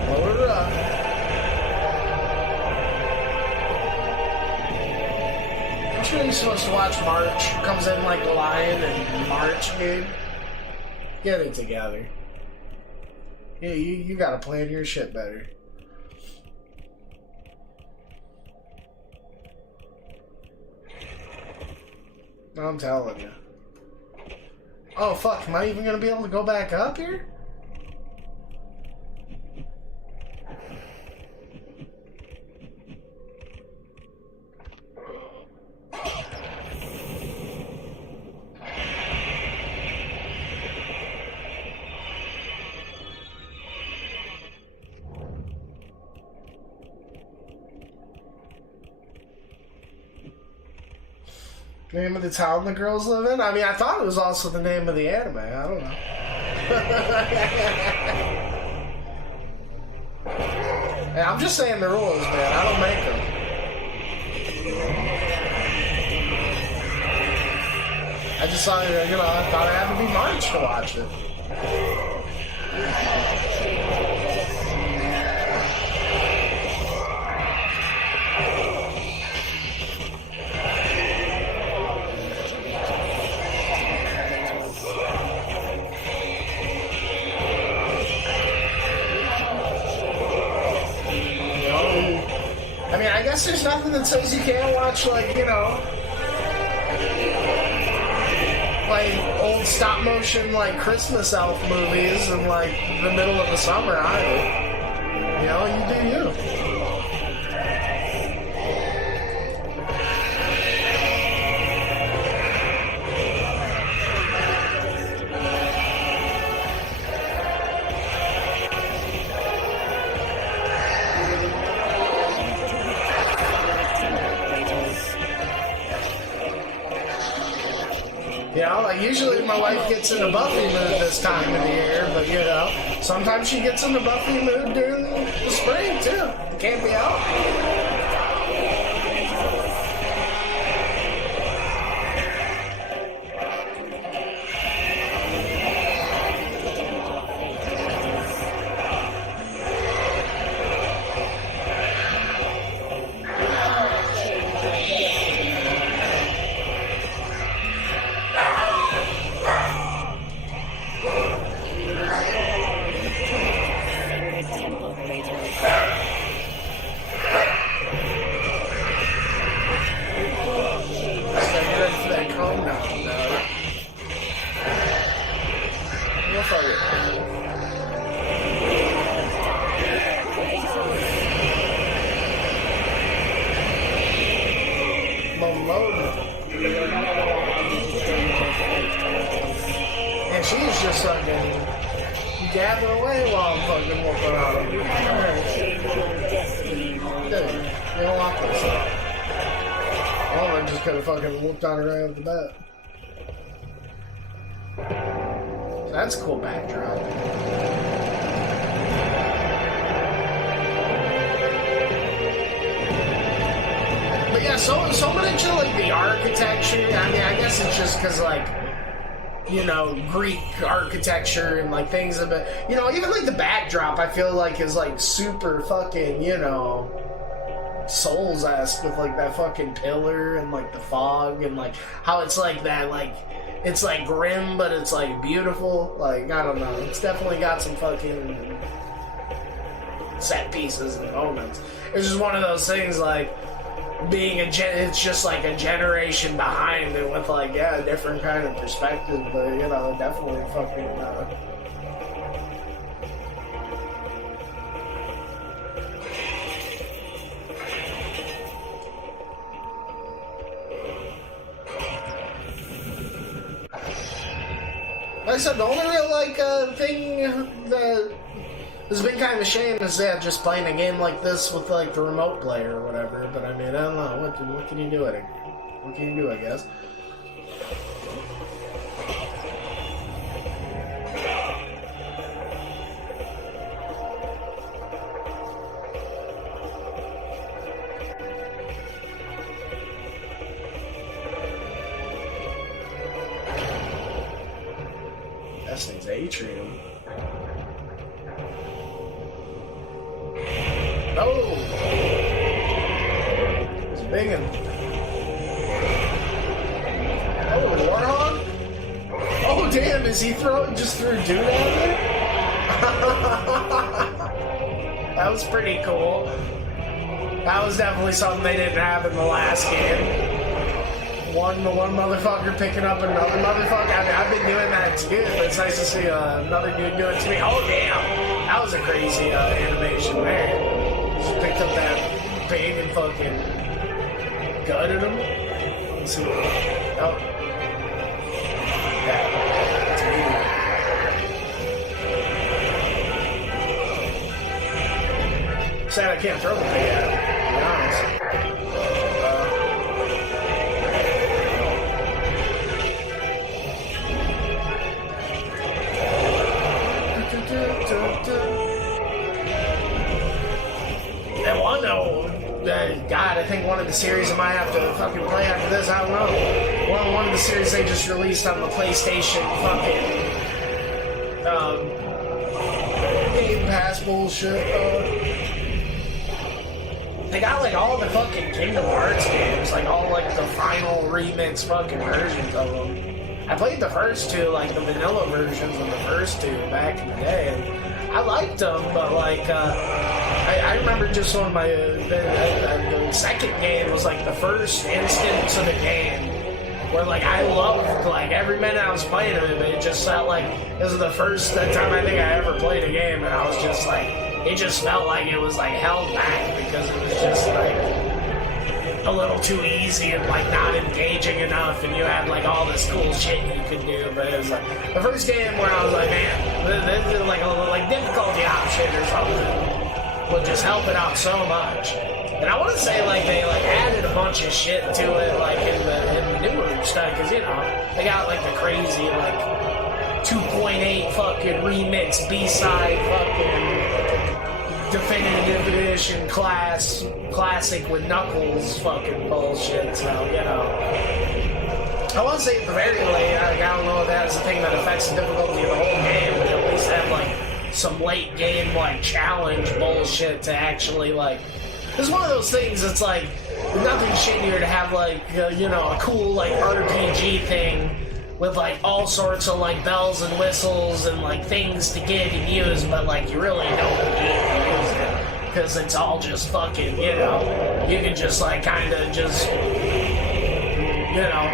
Load her up. I'm sure you're supposed to watch March. Comes in like the lion and March, dude. Get it together. Yeah, you gotta plan your shit better. I'm telling you. Oh fuck, am I even gonna be able to go back up here? Name of the town the girls live in? I mean, I thought it was also the name of the anime. I don't know. Hey, I'm just saying the rules, man. I don't make them. I just thought, you know, I thought it had to be March to watch it. I guess there's nothing that says you can't watch, like, you know, like old stop motion, like Christmas elf movies in like the middle of the summer either. You know, you do you. You know, like usually my wife gets in a Buffy mood this time of the year, but you know, sometimes she gets in a Buffy mood during the spring too. Can't be out. And she's just fucking gabbing away while I'm fucking whooping on him. Dude, you don't want this. Oliver just could have fucking whooped on her right off the bat. That's a cool backdrop. But yeah, so much of like the architecture. I mean, I guess it's just because like, you know, Greek architecture and like things about, you know, even like the backdrop I feel like is like super fucking, you know, Souls-esque with like that fucking pillar and like the fog and like how it's like that, like it's like grim but it's like beautiful. Like I don't know, it's definitely got some fucking set pieces and moments. It's just one of those things like being it's just like a generation behind it with like, yeah, a different kind of perspective, but you know, definitely fucking like I said, the only real like thing that has been kind of a shame is that just playing a game like this with like the remote player or whatever. But I mean, I don't know, what can you do at it? What can you do, I guess? This thing's Atrium. Oh! It's big and... Oh, Warhog? Oh, damn, is he just threw Dude at it? That was pretty cool. That was definitely something they didn't have in the last game. One motherfucker picking up another motherfucker. I mean, I've been doing that too, but it's nice to see another dude do it to me. Oh, damn! That was a crazy animation there. Just picked up that big and fucking gutted him. Let's see. Oh. Yeah. That's sad I can't throw the pig at him, to be honest. God, I think one of the series I might have to fucking play after this. I don't know. One of the series they just released on the PlayStation fucking Game Pass bullshit. They got like all the fucking Kingdom Hearts games, like all like the final remix fucking versions of them. I played the first two, like the vanilla versions of the first two back in the day, and I liked them, but like I remember just on my the second game was like the first instance of the game where like I loved like every minute I was playing it, but it just felt like this is the first time I think I ever played a game, and I was just like, it just felt like it was like held back because it was just like a little too easy and like not engaging enough, and you had like all this cool shit you could do, but it was like the first game where I was like, man, this is like a little like difficulty option or something. would just help it out so much. And I want to say, like, they, like, added a bunch of shit to it, like, in the newer stuff, because, you know, they got, like, the crazy, like, 2.8 fucking remix B-side fucking definitive edition classic with Knuckles fucking bullshit, so, you know. I want to say at the very late, I don't know if that's the thing that affects the difficulty of the whole game, but at least have, like, some late game, like, challenge bullshit to actually, like... It's one of those things that's, like, nothing shittier to have, like, you know, a cool, like, RPG thing with, like, all sorts of, like, bells and whistles and, like, things to get and use, but, like, you really don't need to use it. Because it's all just fucking, you know, you can just, like, kind of just... You know,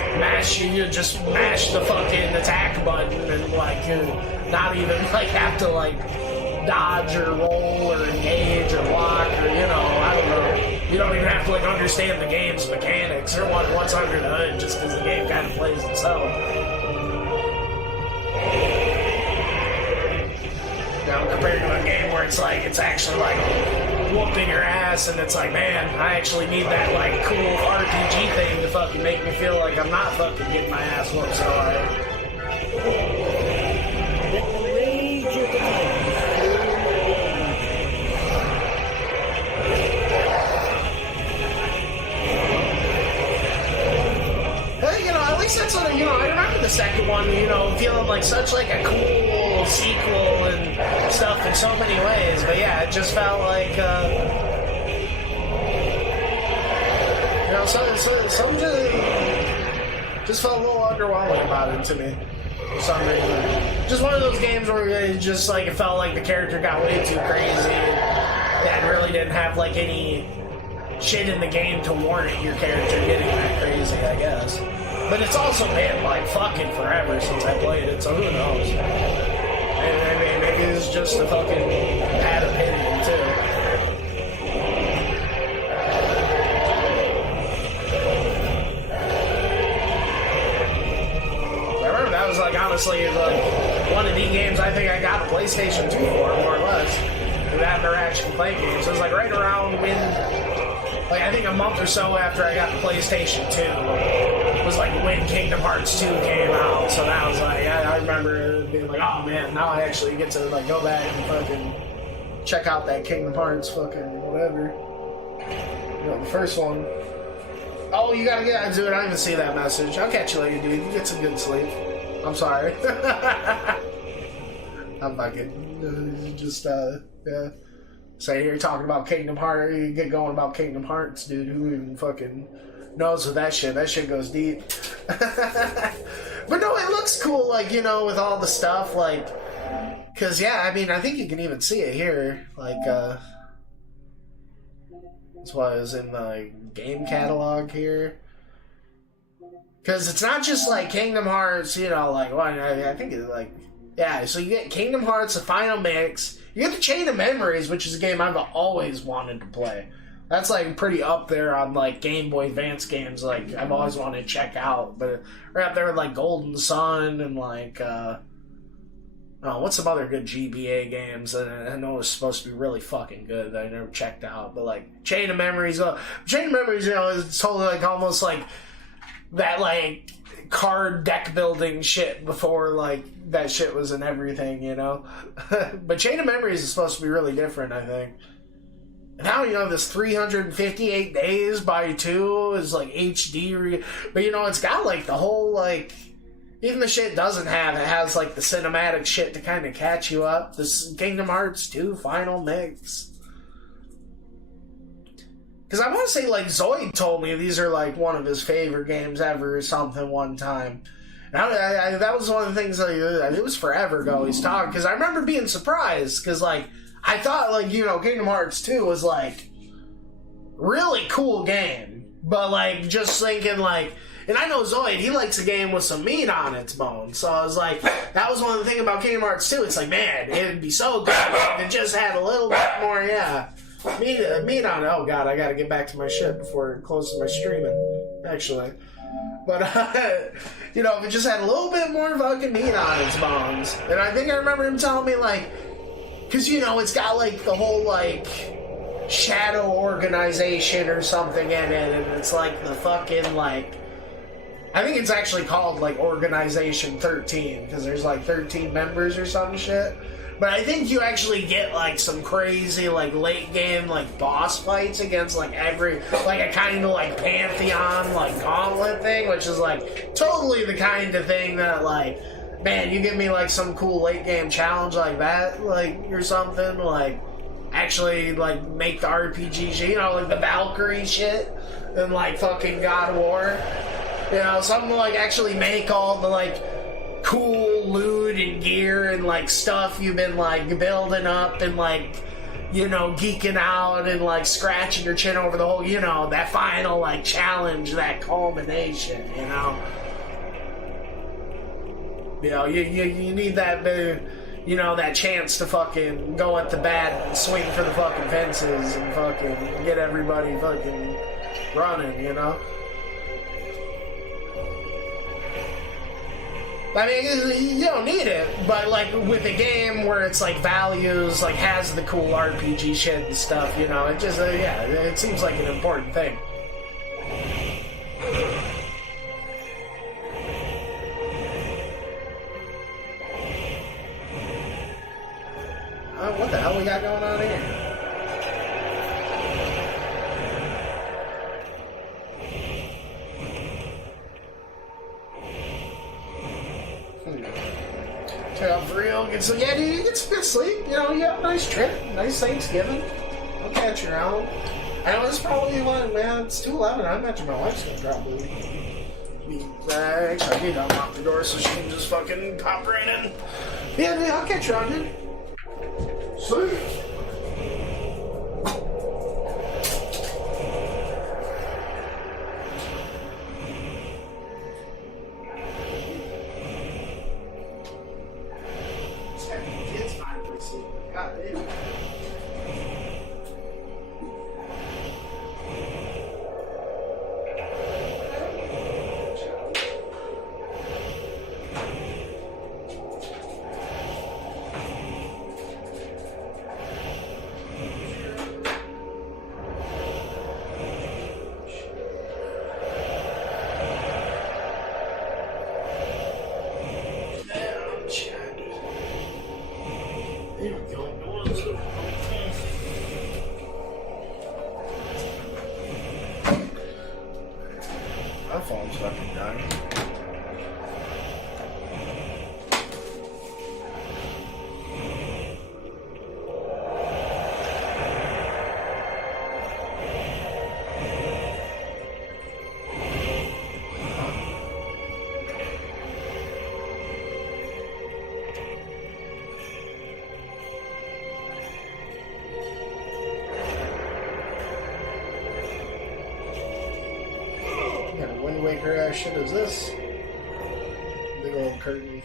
you just mash the fucking attack button and, like, you not even, like, have to, like, dodge or roll or engage or block or, you know, I don't know. You don't even have to, like, understand the game's mechanics or what's under the hood just because the game kind of plays itself. Now, compared to a game where it's, like, it's actually, like, whooping your ass, and it's like, man, I actually need that, like, cool RPG thing to fucking make me feel like I'm not fucking getting my ass whooped so hard. Let the rage of the Titans Hey, you know, at least that's what, you know, I remember the second one, you know, feeling like such, like, a cool sequel and stuff in so many ways, but yeah, it just felt like, you know, some just felt a little underwhelming about it to me, for some reason. Just one of those games where it just, like, it felt like the character got way too crazy, and really didn't have, like, any shit in the game to warrant your character getting that crazy, I guess. But it's also been, like, fucking forever since I played it, so who knows? I mean, maybe it's just a fucking bad opinion, too. I remember that was, like, honestly, like, one of the games I think I got a PlayStation 2 for, more or less. That or Ratchet & Clank games. So it was, like, right around when... Like, I think a month or so after I got the PlayStation 2 was, like, when Kingdom Hearts 2 came out. So that was, like, I remember being like, oh, man, now I actually get to, like, go back and fucking check out that Kingdom Hearts fucking whatever. You know, the first one. Oh, you gotta get... Dude, I didn't even see that message. I'll catch you later, dude. You get some good sleep. I'm sorry. I'm fucking... Just, yeah. Say you're talking about Kingdom Hearts, you get going about Kingdom Hearts, dude. Who even fucking knows with that shit? That shit goes deep. But no, it looks cool, like, you know, with all the stuff, like, cause yeah, I mean, I think you can even see it here, like, that's why it was in the game catalog here. Cause it's not just like Kingdom Hearts, you know, like, well, I think it's like, yeah, so you get Kingdom Hearts, the Final Mix. You get the Chain of Memories, which is a game I've always wanted to play. That's, like, pretty up there on, like, Game Boy Advance games, like, I've always wanted to check out. But right up there with, like, Golden Sun and, like, what's some other good GBA games that I know was supposed to be really fucking good that I never checked out. But, like, Chain of Memories, Chain of Memories, you know, is totally, like, almost, like, that, like, card deck building shit before, like, that shit was in everything, you know? But Chain of Memories is supposed to be really different, I think. Now, you know, this 358 Days by 2 is, like, HD. But, you know, it's got, like, the whole, like... Even the shit it doesn't have, it has, like, the cinematic shit to kind of catch you up. This Kingdom Hearts 2 Final Mix. Because I want to say, like, Zoid told me these are, like, one of his favorite games ever or something one time. And that was one of the things, like, it was forever ago he's talking. Because I remember being surprised. Because, like, I thought, like, you know, Kingdom Hearts 2 was, like, really cool game. But, like, just thinking, like... And I know Zoid, he likes a game with some meat on its bones. So I was like, that was one of the things about Kingdom Hearts 2. It's like, man, it'd be so good if it just had a little bit more, yeah... Meat on it. Oh god, I gotta get back to my shit before it closes my streaming, actually. But, you know, if it just had a little bit more fucking meat on its bones. And I think I remember him telling me, like, because, you know, it's got, like, the whole, like, shadow organization or something in it, and it's like the fucking like. I think it's actually called like Organization 13 because there's like 13 members or some shit. But I think you actually get like some crazy like late game like boss fights against like every like a kind of like Pantheon like gauntlet thing, which is like totally the kind of thing that like, man, you give me like some cool late game challenge like that, like or something, like actually like make the RPG, you know, like the Valkyrie shit and like fucking God of War. You know, something like actually make all the like cool loot and gear and like stuff you've been like building up and like, you know, geeking out and like scratching your chin over the whole, you know, that final like challenge, that culmination, you know. You know, you need that you know, that chance to fucking go at the bat and swing for the fucking fences and fucking get everybody fucking running, you know. I mean, you don't need it, but like with a game where it's like values, like has the cool RPG shit and stuff, you know, it just, yeah, it seems like an important thing. What the hell we got going on here? Check out for real. Get some, yeah, dude, you get some good sleep. You know, you have a nice trip, nice Thanksgiving. I'll catch you around. I know it's probably like, man, it's 2:11. I imagine my wife's gonna probably be back. I need to unlock the door so she can just fucking pop right in. Yeah, yeah, I'll catch you around, dude. See. My phone's fucking dying. Wind Waker ass shit is this? Big old curtain.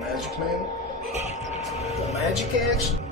Magic Man? The magic action?